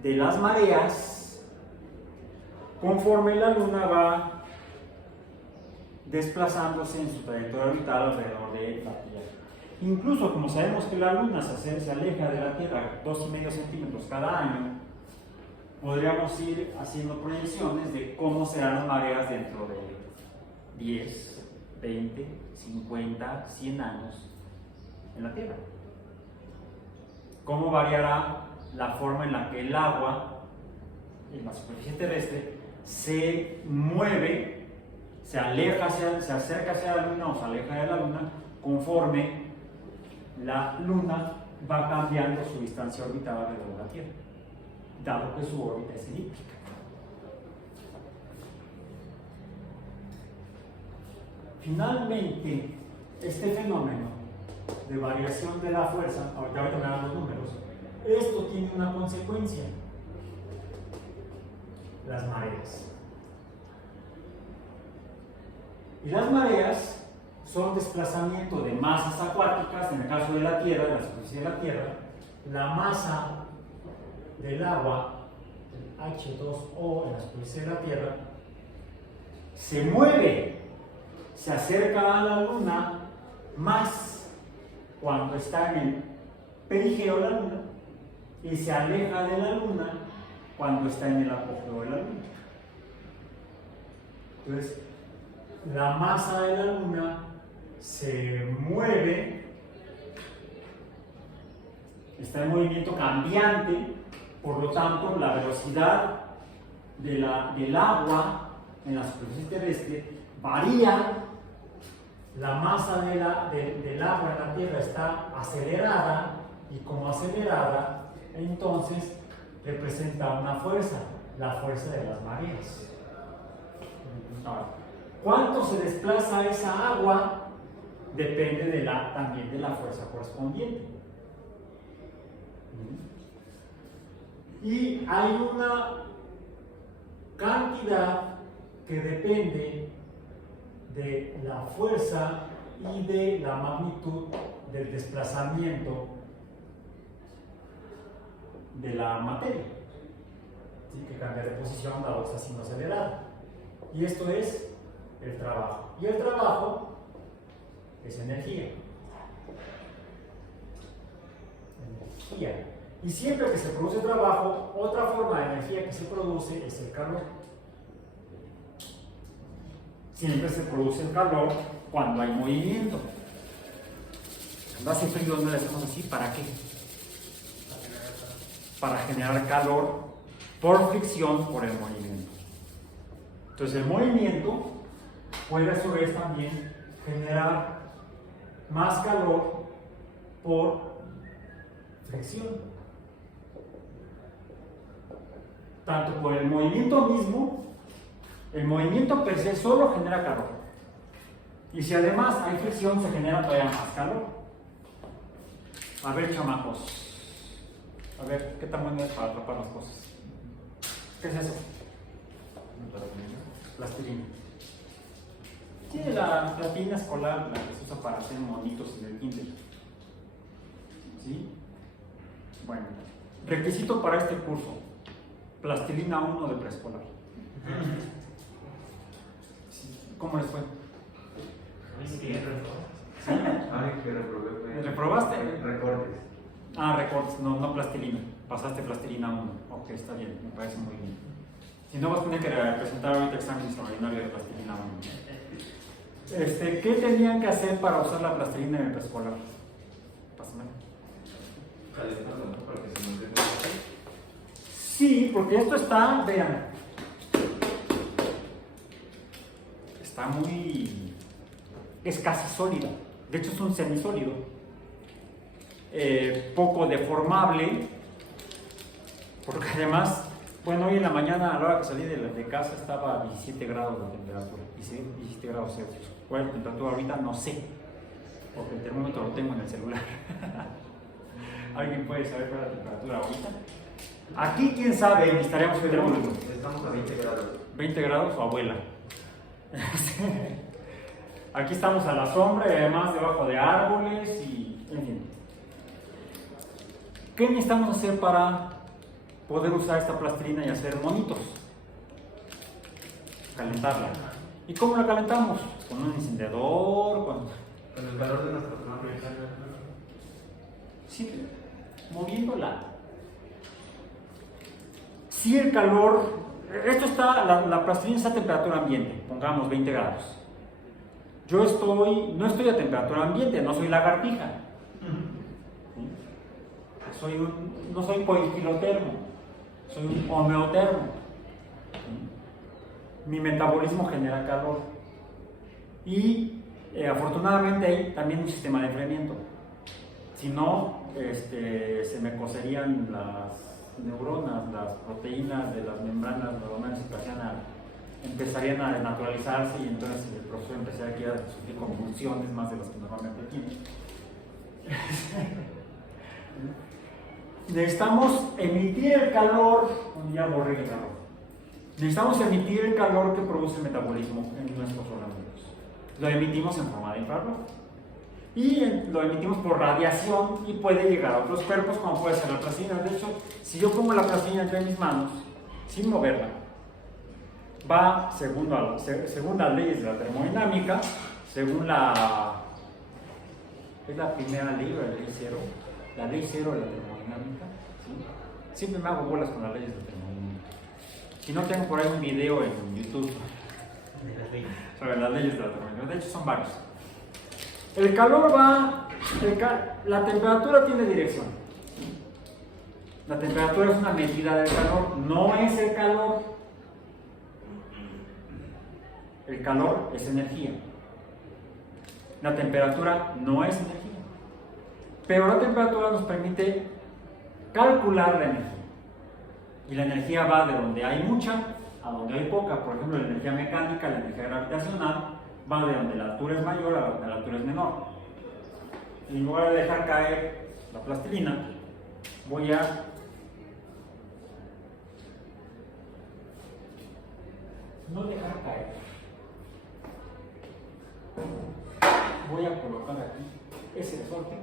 de las mareas conforme la Luna va desplazándose en su trayectoria orbital alrededor de la Tierra. Incluso, como sabemos que la Luna se aleja de la Tierra 2,5 centímetros cada año, podríamos ir haciendo proyecciones de cómo serán las mareas dentro de 10, 20, 50, 100 años en la Tierra. Cómo variará la forma en la que el agua en la superficie terrestre se mueve, se acerca hacia la Luna o se aleja de la Luna conforme la Luna va cambiando su distancia orbital alrededor de la Tierra, dado que su órbita es elíptica. Finalmente, este fenómeno de variación de la fuerza, ahorita voy a tomar los números, esto tiene una consecuencia: las mareas. Y las mareas son desplazamiento de masas acuáticas, en el caso de la Tierra, de la superficie de la Tierra, la masa del agua, el H2O en la superficie de la Tierra, se mueve, se acerca a la Luna más cuando está en el perigeo de la Luna y se aleja de la Luna cuando está en el apogeo de la Luna. Entonces, la masa de la Luna se mueve, está en movimiento cambiante, por lo tanto la velocidad del agua en la superficie terrestre varía, la masa del agua en la Tierra está acelerada, y como acelerada, entonces representa una fuerza, la fuerza de las mareas. Ahora, ¿cuánto se desplaza esa agua? Depende también de la fuerza correspondiente. Y hay una cantidad que depende de la fuerza y de la magnitud del desplazamiento de la materia, ¿sí? Que cambia de posición dado que está siendo acelerada. Y esto es el trabajo. Y el trabajo es energía. Energía. Y siempre que se produce trabajo, otra forma de energía que se produce es el calor. Siempre se produce el calor cuando hay movimiento. Cuando hace frío no le hacemos así, ¿para qué? Para generar calor por fricción por el movimiento. Entonces el movimiento puede a su vez también generar más calor por fricción. Tanto por el movimiento mismo, el movimiento per se solo genera calor. Y si además hay fricción, se genera todavía más calor. A ver, chamacos. A ver, ¿qué tamaño es para atrapar las cosas? ¿Qué es eso? Plastilina. Sí, la plastilina escolar, la que se usa para hacer monitos en el kinder. ¿Sí? Bueno, requisito para este curso: plastilina 1 de preescolar. ¿Cómo les fue? Ay, que reprobé. ¿Reprobaste? Recortes. Ah, recortes, no plastilina. Pasaste plastilina 1. Ok, está bien, me parece muy bien. Si no, vas a tener que presentar ahorita examen extraordinario de plastilina 1. ¿Qué tenían que hacer para usar la plastilina en el preescolar? Pásame. Calentando, ¿no? Para que se mantenga. Sí, porque esto está, vean, está muy, es casi sólida. De hecho es un semisólido, poco deformable, porque además, bueno, hoy en la mañana a la hora que salí de casa estaba a 17 grados de temperatura, 17 grados Celsius. ¿Cuál es la temperatura ahorita? No sé, porque el termómetro lo tengo en el celular. ¿Alguien puede saber cuál es la temperatura ahorita? Aquí, quién sabe, necesitaríamos el termómetro. Estamos a 20 grados. 20 grados o abuela. Aquí estamos a la sombra y además debajo de árboles y en fin. ¿Qué necesitamos hacer para poder usar esta plastilina y hacer monitos? Calentarla. ¿Y cómo la calentamos? Con un encendedor, Con el calor de nuestras manos. Sí, moviéndola. Si el calor, esto está, la plastilina está a temperatura ambiente, pongamos 20 grados. Yo no estoy a temperatura ambiente, no soy lagartija. ¿Sí? No soy poikilotermo, soy un homeotermo. ¿Sí? Mi metabolismo genera calor. Y afortunadamente hay también un sistema de enfriamiento. Si no, se me cocerían las neuronas, las proteínas de las membranas neuronales empezarían a desnaturalizarse y entonces el profesor empezaría a sufrir convulsiones más de las que normalmente tiene. Necesitamos emitir el calor, ya borré el calor. Necesitamos emitir el calor que produce el metabolismo en nuestros orgánicos. Lo emitimos en forma de infrarrojo. Y lo emitimos por radiación y puede llegar a otros cuerpos, como puede ser la plastilina. De hecho, si yo pongo la plastilina entre mis manos, sin moverla, va según las leyes de la termodinámica, según es la primera ley o la ley cero, de la termodinámica. ¿Sí? Siempre me hago bolas con las leyes de la termodinámica. Si no, tengo por ahí un video en YouTube sobre las leyes de la termodinámica. De hecho, son varios. El calor la temperatura tiene dirección. La temperatura es una medida del calor, no es el calor. El calor es energía. La temperatura no es energía, pero la temperatura nos permite calcular la energía. Y la energía va de donde hay mucha a donde hay poca. Por ejemplo, la energía mecánica, la energía gravitacional, va de donde la altura es mayor a donde la altura es menor. Y en lugar de dejar caer la plastilina, voy a no dejar caer. Voy a colocar aquí ese resorte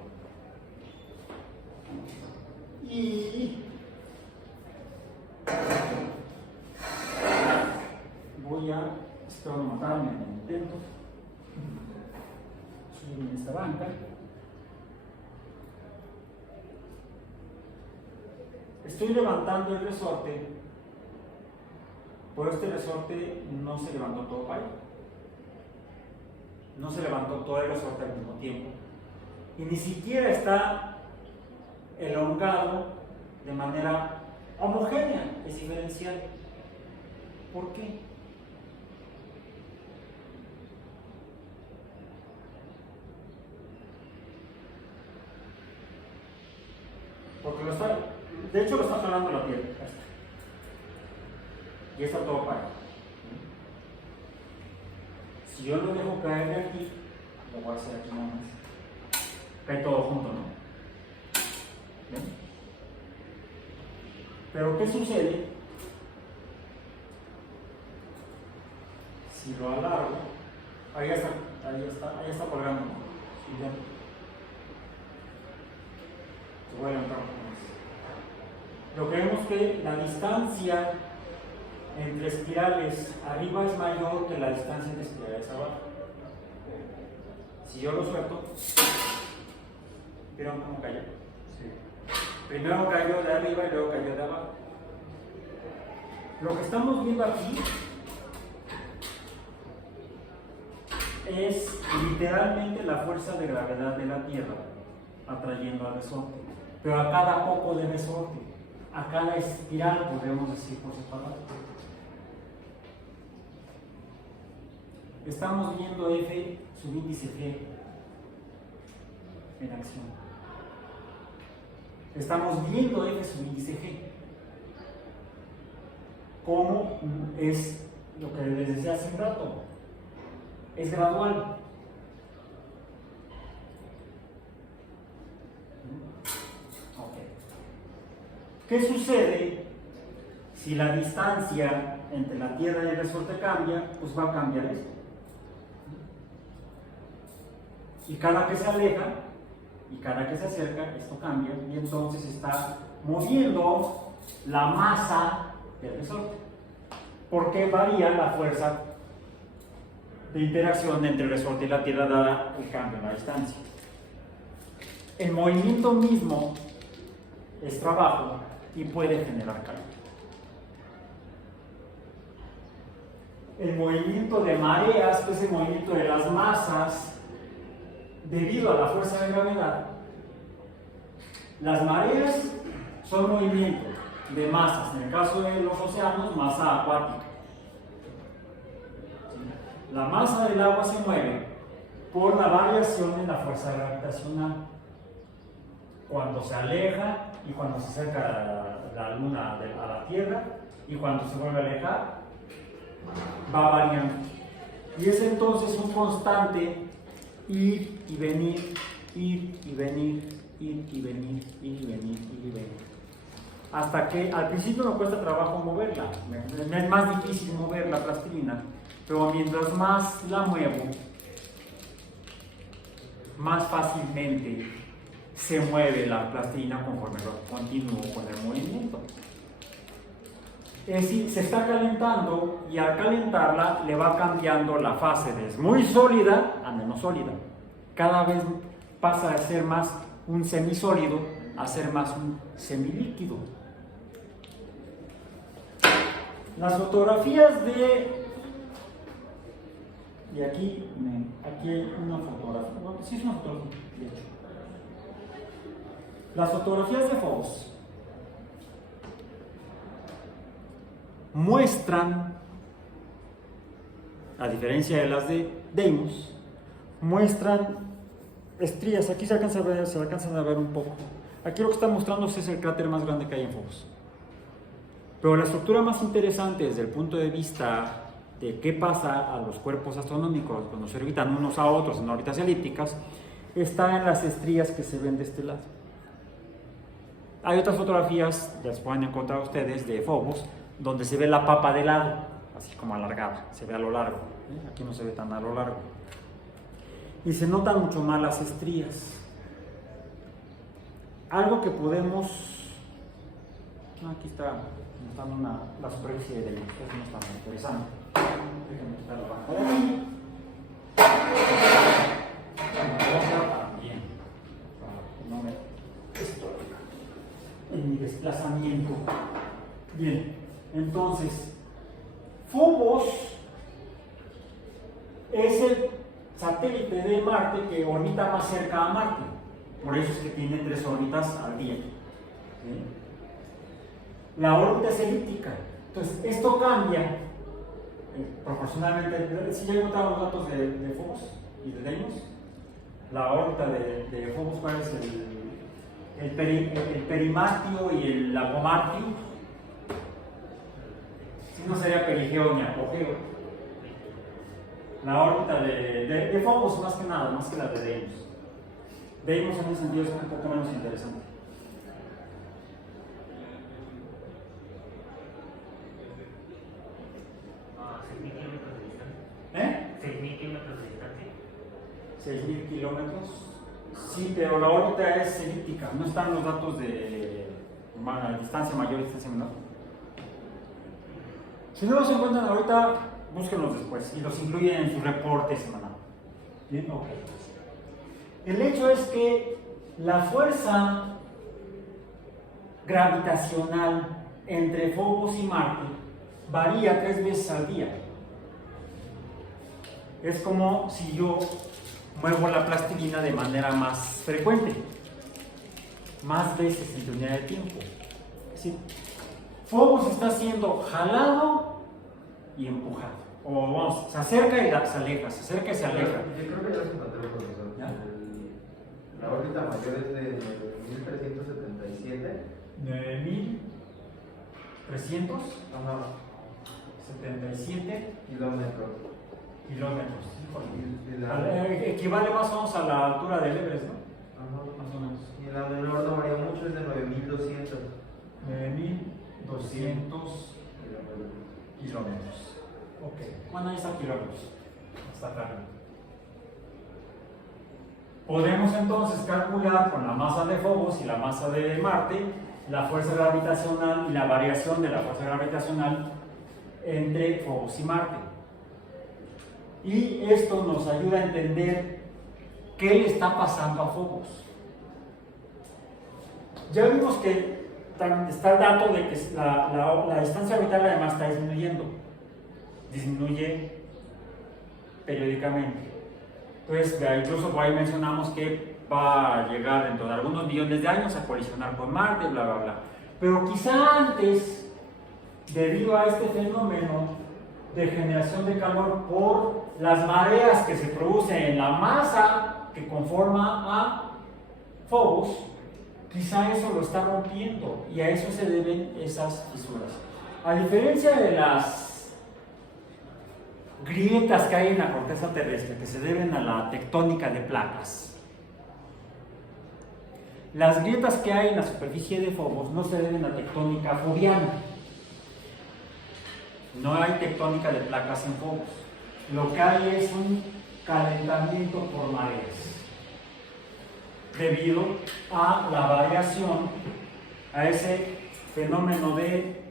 y voy a, espero no matarme en el intento, subir en esta banca. Estoy levantando el resorte, pero este resorte no se levantó todo para ahí. No se levantó todo el resorte al mismo tiempo. Y ni siquiera está elongado de manera homogénea, es diferencial. ¿Por qué? Porque de hecho lo está jalando la piel. Y está todo parado. Si yo lo dejo caer de aquí, lo voy a hacer aquí nada más. Cae todo junto, ¿no? ¿Ven? Pero ¿qué sucede si lo alargo? Ahí está colgando. ¿Sí? ¿Ven? Te voy a levantar un poco más. Lo que vemos que la distancia entre espirales arriba es mayor que la distancia entre espirales abajo. Si yo lo suelto, ¿vieron cómo cayó? Sí. Primero cayó de arriba y luego cayó de abajo. Lo que estamos viendo aquí es literalmente la fuerza de gravedad de la Tierra atrayendo al resorte, pero a cada poco de resorte, a cada espiral, podemos decir por separado. Estamos viendo F subíndice G en acción. Estamos viendo F subíndice G. ¿Cómo es lo que les decía hace un rato? Es gradual. ¿Qué sucede si la distancia entre la Tierra y el resorte cambia? Pues va a cambiar esto. Y cada que se aleja y cada que se acerca, esto cambia y entonces está moviendo la masa del resorte. Porque varía la fuerza de interacción entre el resorte y la Tierra dada el cambio en la distancia. El movimiento mismo es trabajo y puede generar calor. El movimiento de mareas, que es el movimiento de las masas debido a la fuerza de gravedad. Las mareas son movimientos de masas, en el caso de los océanos, masa acuática. La masa del agua se mueve por la variación en la fuerza gravitacional. Cuando se aleja y cuando se acerca la luna a la Tierra y cuando se vuelve a alejar, va variando. Y es entonces un constante ir y venir, ir y venir, ir y venir, ir y venir, ir y venir. Hasta que al principio me cuesta trabajo moverla, me es más difícil mover la plastilina, pero mientras más la muevo, más fácilmente se mueve la plastilina conforme continúo con el movimiento. Es decir, se está calentando y al calentarla le va cambiando la fase de muy sólida a menos sólida. Cada vez pasa a ser más un semisólido a ser más un semilíquido. Las fotografías y aquí hay una fotografía, bueno, sí es una fotografía, de hecho. Las fotografías de Faust muestran, a diferencia de las de Deimos, muestran estrías. Aquí se alcanzan a ver un poco. Aquí lo que está mostrando es el cráter más grande que hay en Fobos. Pero la estructura más interesante desde el punto de vista de qué pasa a los cuerpos astronómicos cuando se orbitan unos a otros en órbitas elípticas está en las estrías que se ven de este lado. Hay otras fotografías, las pueden encontrar ustedes, de Fobos, donde se ve la papa de lado, así como alargada, se ve a lo largo. Aquí no se ve tan a lo largo. Y se notan mucho más las estrías. Algo que podemos... aquí está mostrando la superficie de la luz, eso no está muy interesante. Déjenme quitarlo abajo de aquí. También, para no me estorba en mi desplazamiento. Bien, entonces, Fobos es el satélite de Marte que orbita más cerca a Marte. Por eso es que tiene 3 órbitas al día. ¿Sí? La órbita es elíptica. Entonces, esto cambia proporcionalmente. Si ya encontraron los datos de Fobos y de Deimos, la órbita de Fobos, ¿cuál es el perimartio y el apomartio? Si no sería perigeo ni apogeo. La órbita de Fobos, más que nada, más que la de Deimos. Deimos en ese sentido es un poco menos interesante. ¿Eh? 6.000 kilómetros de distancia. 6.000 kilómetros. Sí, pero la órbita es elíptica, no están los datos de distancia mayor y distancia menor. Si no los encuentran ahorita, búsquenlos después y los incluyen en su reporte semanal. ¿Bien? Ok. El hecho es que la fuerza gravitacional entre Fobos y Marte varía 3 veces al día. Es como si yo muevo la plastilina de manera más frecuente, más veces en unidad de tiempo. Es decir, Fobos está siendo jalado y empujado. O vamos, se acerca y se aleja, se acerca y se aleja. Yo creo que ya se encontró, profesor. ¿Ya? La órbita mayor es de 9.377. 9.377 kilómetros. kilómetros. Y Equivale más o menos a la altura del Everest, ¿no? Ajá. Más o menos. Y la menor no varía mucho, es de 9.200 9.200 kilómetros. Ok. Bueno, ahí está kilómetros. Está claro. Podemos entonces calcular con la masa de Fobos y la masa de Marte la fuerza gravitacional y la variación de la fuerza gravitacional entre Fobos y Marte. Y esto nos ayuda a entender qué le está pasando a Fobos. Ya vimos que está el dato de que la distancia orbital además está disminuyendo. Disminuye periódicamente. Entonces, incluso por ahí mencionamos que va a llegar dentro de algunos millones de años a colisionar con Marte, bla, bla, bla. Pero quizá antes, debido a este fenómeno de generación de calor por las mareas que se producen en la masa que conforma a Fobos, quizá eso lo está rompiendo y a eso se deben esas fisuras. A diferencia de las grietas que hay en la corteza terrestre que se deben a la tectónica de placas, las grietas que hay en la superficie de Fobos no se deben a tectónica fobiana. No hay tectónica de placas en Fobos. Lo que hay es un calentamiento por mareas debido a la variación, a ese fenómeno de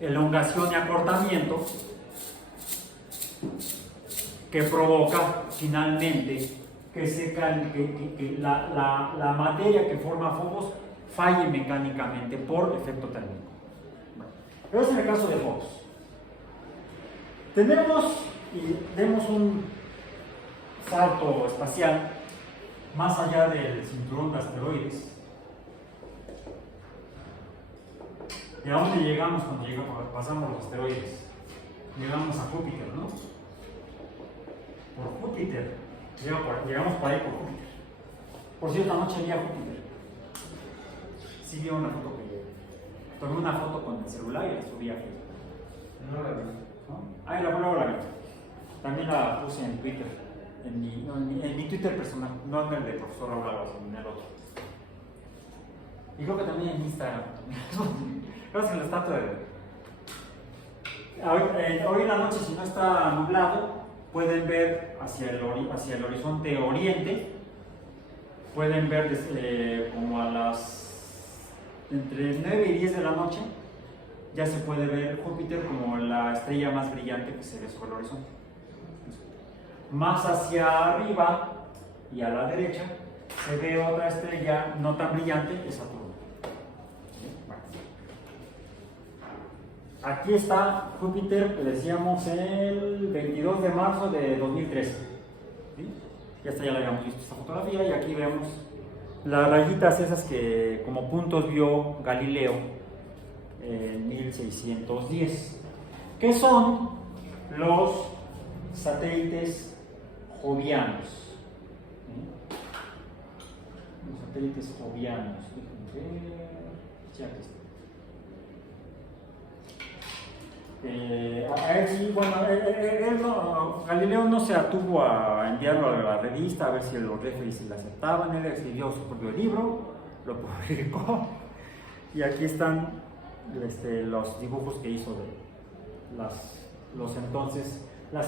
elongación y acortamiento que provoca finalmente que la materia que forma Fobos falle mecánicamente por efecto térmico. Pero es en el caso de Fobos. Demos un salto espacial más allá del cinturón de asteroides. ¿De dónde llegamos cuando pasamos los asteroides? Llegamos a Júpiter, ¿no? por Júpiter. Llegamos por ahí por Júpiter. Por cierto, anoche vi a Júpiter. Sí vi una foto que tomé una foto con el celular y la subí a Facebook. No la vi. ¿No? Ahí luego la vi. También la puse en Twitter, en mi Twitter personal, no en el de profesor Raúl, sino en el otro. Y creo que también en Instagram. Creo que la estatua de... Hoy en la noche, si no está nublado, pueden ver hacia el horizonte oriente, pueden ver como a entre 9 y 10 de la noche, ya se puede ver Júpiter como la estrella más brillante que se ve sobre el horizonte. Más hacia arriba y a la derecha se ve otra estrella no tan brillante, que es Saturno. Aquí está Júpiter, que decíamos el 22 de marzo de 2013. ¿Sí? Ya la habíamos visto esta fotografía y aquí vemos las rayitas esas que como puntos vio Galileo en 1610. ¿Qué son los satélites jovianos? ¿Sí? Los satélites jovianos. Déjenme ver. Ya que está. Galileo no se atuvo a enviarlo a la revista a ver si los referees le aceptaban. Él escribió su propio libro, lo publicó y aquí están los dibujos que hizo de las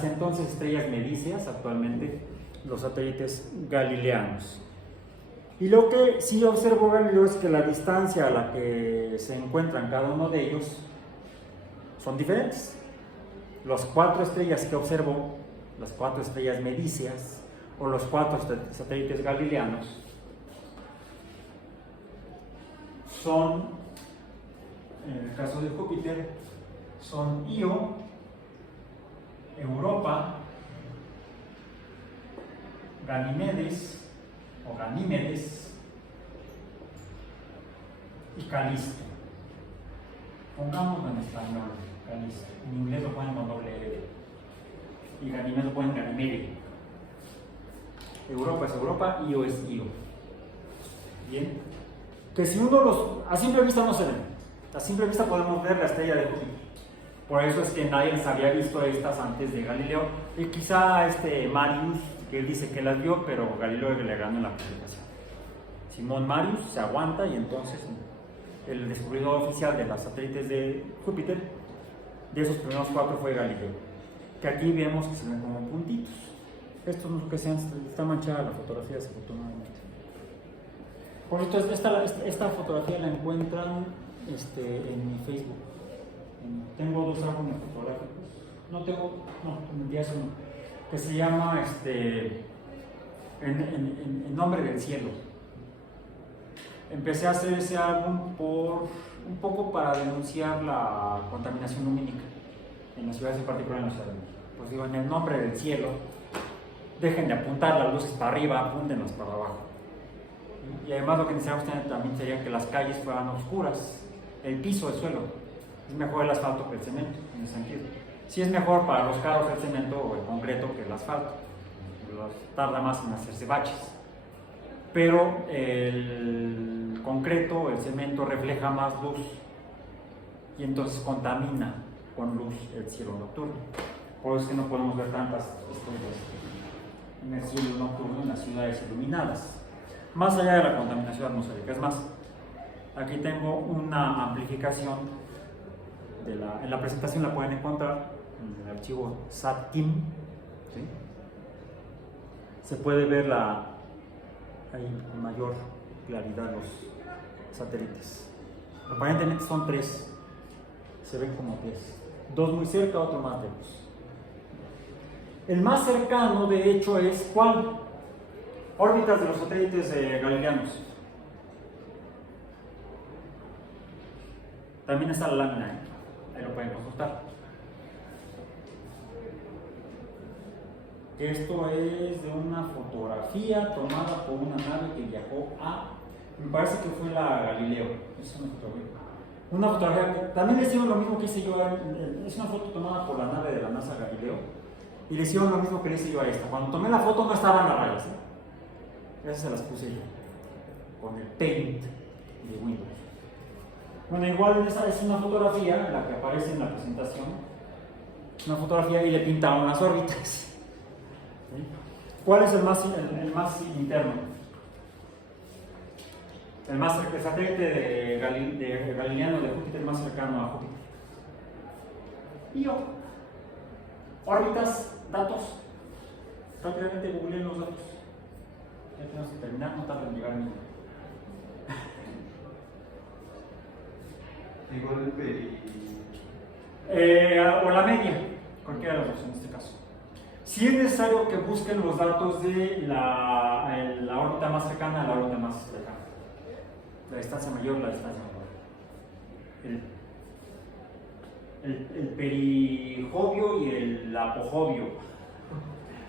entonces estrellas medicias, actualmente los satélites galileanos. Y lo que sí observó Galileo es que la distancia a la que se encuentran cada uno de ellos son diferentes. Las 4 estrellas que observó, las 4 estrellas medicias o los 4 satélites galileanos, son, en el caso de Júpiter, son Io, Europa, Ganímedes y Calisto. Pongámoslo en español, Calisto. En inglés lo ponen con doble L. Y Ganímedes lo ponen Ganímede. Europa es Europa, Io es Io. Bien. Que si uno a simple vista no se ven. A simple vista podemos ver la estrella de Júpiter. Por eso es que nadie las había visto estas antes de Galileo. Y quizá Marius, que él dice que las vio, pero Galileo le ganó en la publicación. Simón Marius se aguanta y entonces el descubridor oficial de los satélites de Júpiter, de esos primeros 4 fue Galileo. Que aquí vemos que se ven como puntitos. Estos no sé qué sean, está manchada la fotografía desafortunadamente. Por cierto, esta fotografía la encuentran en mi Facebook. Tengo 2 álbumes fotográficos. Ya es uno. Que se llama En nombre del cielo. Empecé a hacer ese álbum un poco para denunciar la contaminación lumínica en las ciudades, en particular en la Ciudad de México. Pues digo, en el nombre del cielo, dejen de apuntar las luces para arriba, apúntenlas para abajo. Y además lo que necesitamos tener también sería que las calles fueran oscuras, el piso, el suelo. Es mejor el asfalto que el cemento, en ese sentido. Sí es mejor para los carros el cemento o el concreto que el asfalto. Tarda más en hacerse baches. Pero el concreto, el cemento refleja más luz y entonces contamina con luz el cielo nocturno. Por eso es que no podemos ver tantas estrellas en el cielo nocturno en las ciudades iluminadas. Más allá de la contaminación atmosférica. Es más, aquí tengo una amplificación en la presentación la pueden encontrar en el archivo SATIM. ¿Sí? Se puede ver ahí con mayor claridad los satélites. Aparentemente son 3, se ven como 3, 2 muy cerca, otro más lejos. El más cercano, de hecho, es ¿cuál? Órbitas de los satélites galileanos. También está la lámina, ahí lo pueden consultar. Esto es de una fotografía tomada por una nave que viajó me parece que fue la Galileo. Es una fotografía que también les digo lo mismo que hice yo. Es una foto tomada por la nave de la NASA Galileo Y le hicieron lo mismo que le hice yo a esta. Cuando tomé la foto no estaban las rayas, esas se las puse yo, con el Paint de Windows. Bueno, igual esa es una fotografía, la que aparece en la presentación, una fotografía y le pintaron las órbitas. ¿Sí? ¿Cuál es el más interno? El satélite de Galileano de Júpiter más cercano a Júpiter. Io. Órbitas, datos. Rápidamente googleen los datos. Ya tenemos que terminar, no tarda en llegar ni. Igual el peri. O la media, cualquiera de los dos en este caso. Si es necesario que busquen los datos de la órbita más cercana a la órbita más lejana. La distancia mayor, la distancia menor. El perijovio y el apojovio.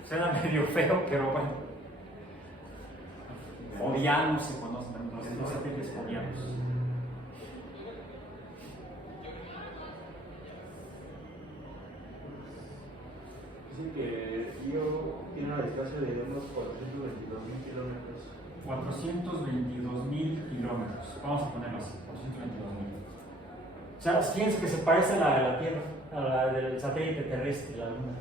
Suena medio feo, pero bueno. Jovianos se conocen también, los satélites jovianos. Dicen que Io tiene una distancia de unos 422.000 kilómetros. 422.000 kilómetros. Vamos a ponerlo así, 422.000. O sea, fíjense que se parece a la de la Tierra, a la del satélite terrestre, la Luna.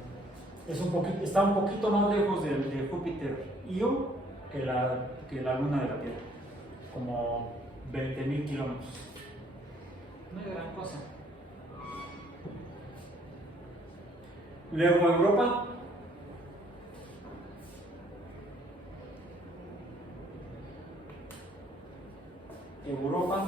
Está un poquito más lejos de Júpiter Io que la Luna de la Tierra. Como 20.000 kilómetros. No es gran cosa. Luego Europa. Europa.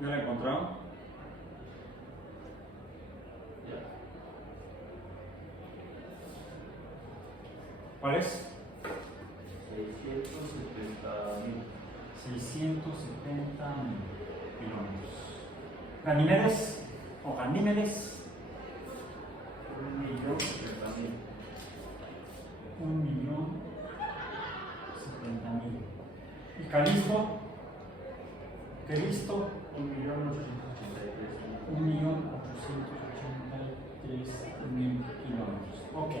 ¿Ya la encontraron? ¿Cuál es? 670.000 kilómetros. Ganímedes o Ganímedes. 1.070.000. 1.070.000. ¿Y Calisto? ¿Calisto? 1.883.000 kilómetros. Ok.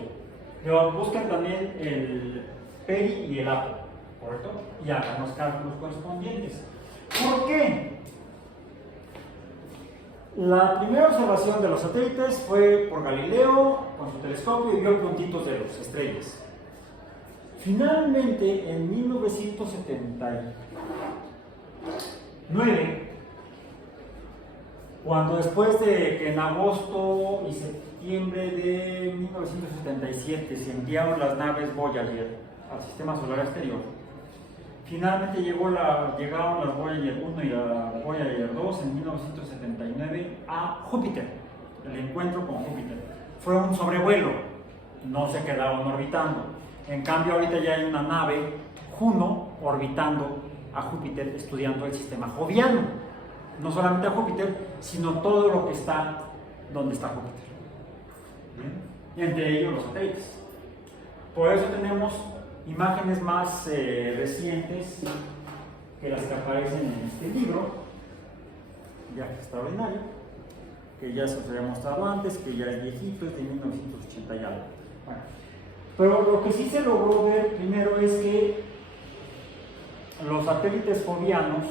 Luego buscan también el peri y el apo, ¿correcto? Y hagan los cálculos correspondientes. ¿Por qué? La primera observación de los satélites fue por Galileo con su telescopio y vio puntitos de las estrellas. Finalmente, en 1979, cuando después de que en agosto y septiembre de 1977 se enviaron las naves Voyager al sistema solar exterior, finalmente llegaron las Voyager 1 y la Voyager 2 en 1979 a Júpiter, el encuentro con Júpiter. Fue un sobrevuelo, no se quedaron orbitando. En cambio ahorita ya hay una nave Juno orbitando a Júpiter estudiando el sistema joviano. No solamente a Júpiter, sino todo lo que está donde está Júpiter. ¿Bien? Y entre ellos los satélites. Por eso tenemos imágenes más recientes que las que aparecen en este libro, Viaje Extraordinario, que ya se os había mostrado antes, que ya es viejito, es de 1980 y algo. Bueno, pero lo que sí se logró ver primero es que los satélites jovianos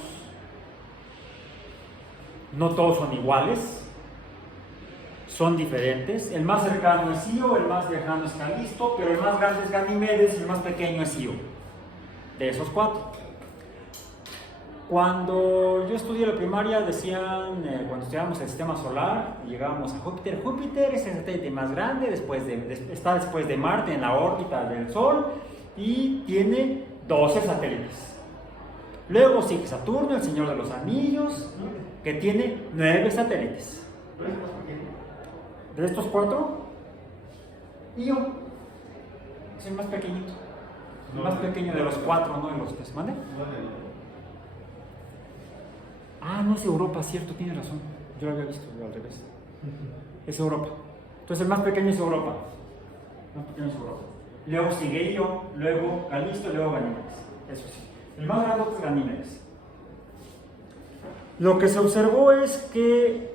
no todos son iguales, son diferentes. El más cercano es Io, el más lejano es Calisto, pero el más grande es Ganímedes y el más pequeño es Io. De esos cuatro. Cuando yo estudié la primaria decían, cuando estudiábamos el sistema solar, llegábamos a Júpiter. Júpiter es el satélite más grande, está después de Marte en la órbita del Sol y tiene 12 satélites. Luego sigue Saturno, el Señor de los Anillos, que tiene 9 satélites. De estos 4, Io es el más pequeñito. El más pequeño de los 4, no de los 3. ¿Mande? Ah, no es Europa, cierto, tienes razón. Yo lo había visto al revés. Es Europa. Entonces el más pequeño es Europa. El más pequeño es Europa. Luego sigue Io, luego Calisto, luego Ganímedes. Eso sí. El más grande es Ganímedes. Lo que se observó es que,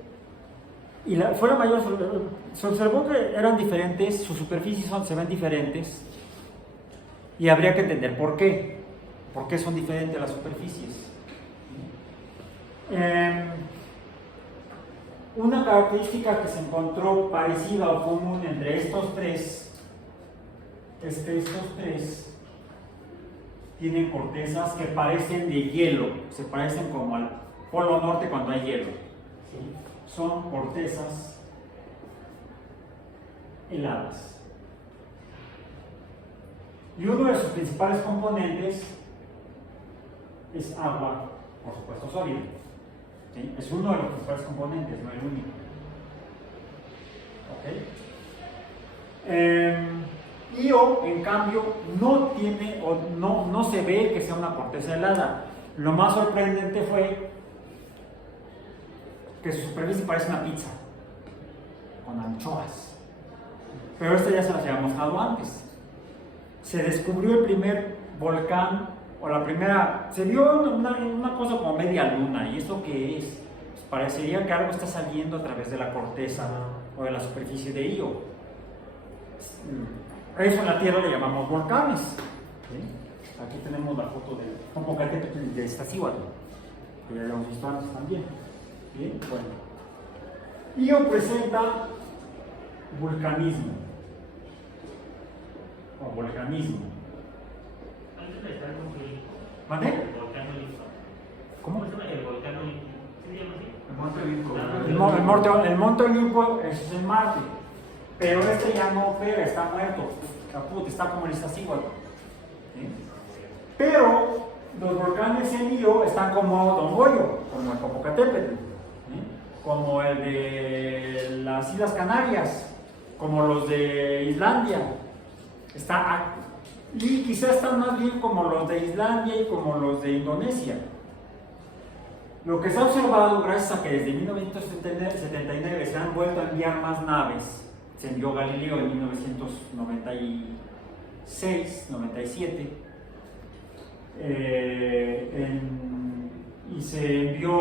fue la mayor, se observó que eran diferentes, sus superficies se ven diferentes, y habría que entender por qué. ¿Por qué son diferentes las superficies? Una característica que se encontró parecida o común entre estos tres es que estos tres tienen cortezas que parecen de hielo, se parecen como al Polo Norte cuando hay hielo. ¿Sí? Son cortezas heladas. Y uno de sus principales componentes es agua, por supuesto sólida. ¿Sí? Es uno de los principales componentes, no el único. ¿Ok? Io, en cambio, no tiene o no se ve que sea una corteza helada. Lo más sorprendente fue que su superficie parece una pizza con anchoas. Pero esta ya se las había mostrado antes. Se descubrió el primer volcán, o la primera, se vio una cosa como media luna. ¿Y esto qué es? Pues parecería que algo está saliendo a través de la corteza o de la superficie de Io. A eso en la Tierra le llamamos volcanes. ¿Sí? Aquí tenemos la foto de Popocatépetl de Iztaccíhuatl, que ya habíamos visto antes también. ¿Sí? Bueno. Io presenta vulcanismo o volcanismo. Antes está el Monte Olimpo. ¿Vale? El volcán Olimpo. ¿Cómo? ¿Cómo se llama el volcán Olimpo? ¿Sí se llama así? El Monte Olimpo. El Monte Olimpo, eso es en Marte. Pero este ya no pega, está muerto. Caput, está como el Iztaccíhuatl. ¿Sí? Pero los volcanes en Io están como Don Goyo, como el Popocatépetl, ¿sí? Como el de las Islas Canarias, como los de Islandia. Y quizás están más bien como los de Islandia y como los de Indonesia. Lo que se ha observado, gracias a que desde 1979 se han vuelto a enviar más naves, se envió Galileo en 1996, 97, y se envió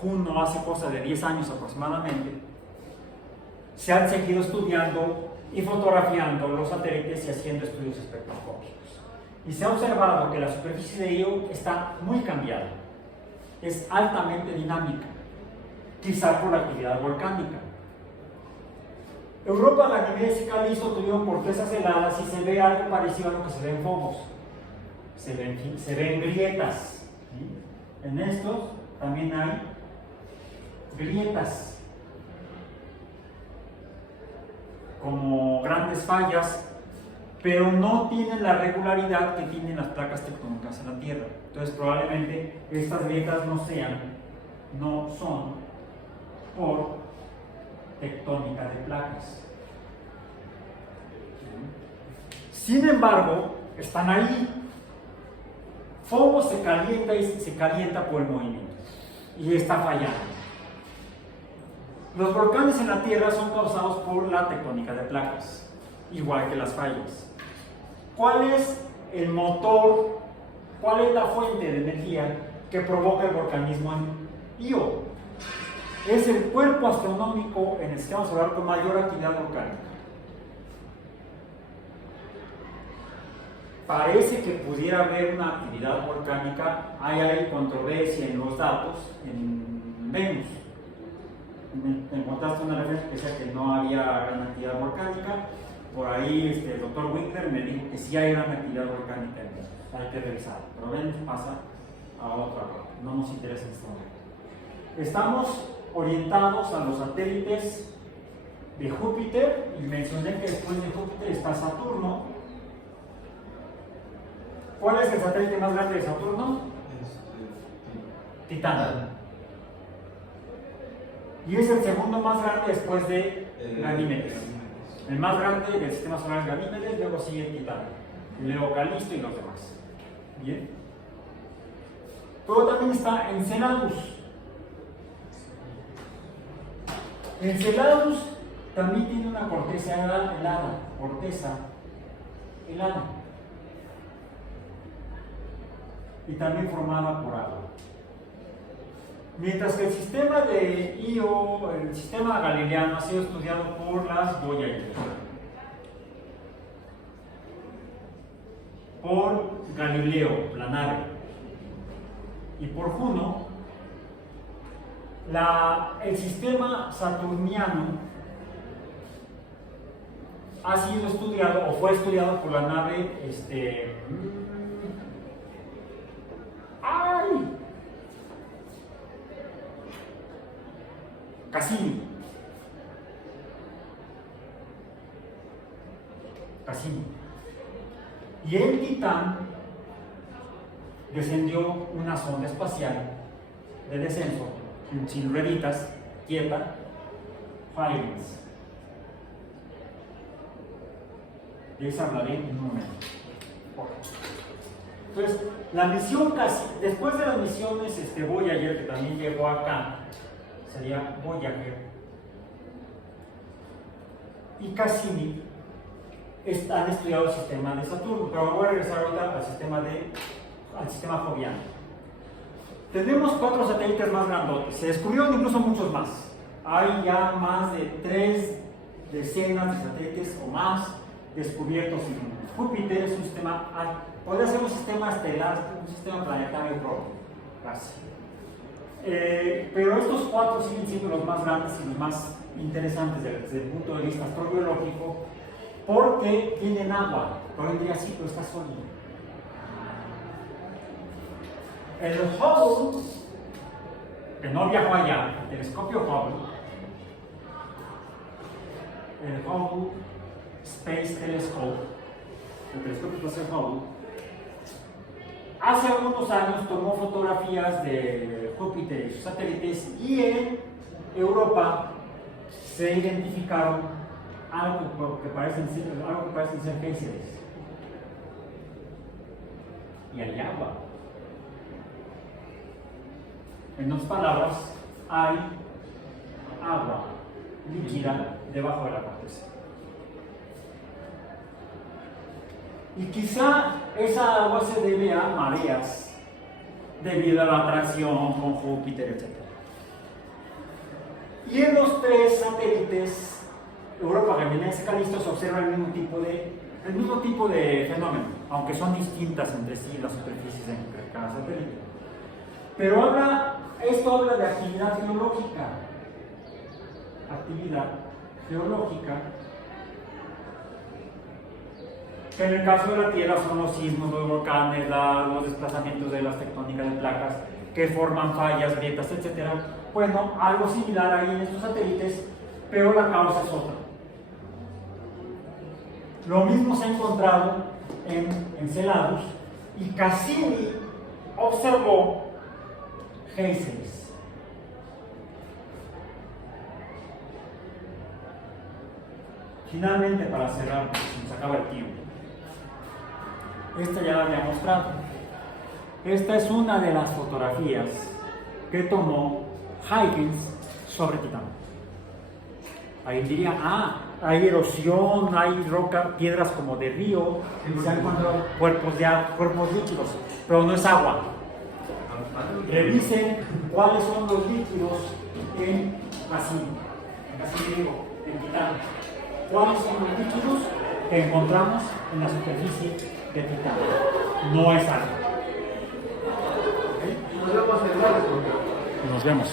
Juno hace cosa de 10 años aproximadamente. Se han seguido estudiando y fotografiando los satélites y haciendo estudios espectroscópicos. Y se ha observado que la superficie de Io está muy cambiada, es altamente dinámica, quizá por la actividad volcánica. Europa, Ganímedes y Calisto tuvieron cortezas heladas y se ve algo parecido a lo que se ve en Fobos. Se ven grietas. ¿Sí? En estos también hay grietas, como grandes fallas, pero no tienen la regularidad que tienen las placas tectónicas en la Tierra. Entonces probablemente estas grietas no son por tectónica de placas. Sin embargo, están ahí. Fobos se calienta y se calienta por el movimiento y está fallando. Los volcanes en la Tierra son causados por la tectónica de placas, igual que las fallas. ¿Cuál es el motor? ¿Cuál es la fuente de energía que provoca el volcanismo en Io? Es el cuerpo astronómico en el sistema solar con mayor actividad volcánica. Parece que pudiera haber una actividad volcánica, hay controversia en los datos, en Venus. Encontraste una referencia que decía que no había gran actividad volcánica. Por ahí el doctor Winkler me dijo que sí hay gran actividad volcánica en Venus. Hay que revisar, pero Venus pasa a otra parte, no nos interesa en este momento. Estamos orientados a los satélites de Júpiter y mencioné que después de Júpiter está Saturno. ¿Cuál es el satélite más grande de Saturno? Titán. Y es el segundo más grande después de Ganímedes. El más grande del sistema solar es Ganímedes, luego sigue Titán, luego Calisto y los demás. Bien. Luego también está Enceladus. Enceladus también tiene una corteza helada, y también formada por agua. Mientras que el sistema de Io, el sistema galileano, ha sido estudiado por las Voyager, por Galileo, la nave, y por Juno. El sistema saturniano ha sido estudiado o fue estudiado por la nave Cassini. Y en Titán descendió una sonda espacial de descenso sin rueditas, quieta, Huygens. De esa hablaré en un momento. Entonces, la misión después de las misiones Voyager, que también llegó acá, sería Voyager, y Cassini han estudiado el sistema de Saturno, pero voy a regresar ahorita al sistema joviano. Tenemos 4 satélites más grandotes, se descubrieron incluso muchos más. Hay ya más de 3 decenas de satélites o más descubiertos en Júpiter. Es un sistema, podría ser un sistema estelar, un sistema planetario propio, casi. Pero estos 4 siguen siendo los más grandes y los más interesantes desde el punto de vista astrobiológico, porque tienen agua. Hoy en día sí, pero está sólido. El Hubble, que no viajó allá, el telescopio Hubble, el Hubble Space Telescope, el telescopio espacial Hubble, hace algunos años tomó fotografías de Júpiter y sus satélites, y en Europa se identificaron algo que parecen ser géiseres. Y hay agua. En otras palabras, hay agua líquida debajo de la corteza. Y quizá esa agua se debe a mareas debido a la atracción con Júpiter, etc. Y en los 3 satélites, Europa, Ganymede y Calisto, se observa el mismo tipo de fenómeno, aunque son distintas entre sí las superficies en cada satélite. Pero esto habla de actividad geológica, que en el caso de la Tierra son los sismos, los volcanes, los desplazamientos de las tectónicas de placas que forman fallas, grietas, etc. Bueno, algo similar ahí en estos satélites, pero la causa es otra. Lo mismo se ha encontrado en Enceladus, y Cassini observó géiseres. Finalmente, para cerrar, se nos acaba el tiempo. Esta ya la había mostrado. Esta es una de las fotografías que tomó Huygens sobre Titán. Ahí diría, hay erosión, hay piedras como de río, y se han encontrado cuerpos líquidos, pero no es agua. Revisen cuáles son los líquidos en Titán. ¿Cuáles son los líquidos que encontramos en la superficie de Titán? No es agua. Nos vemos el lunes. Nos vemos.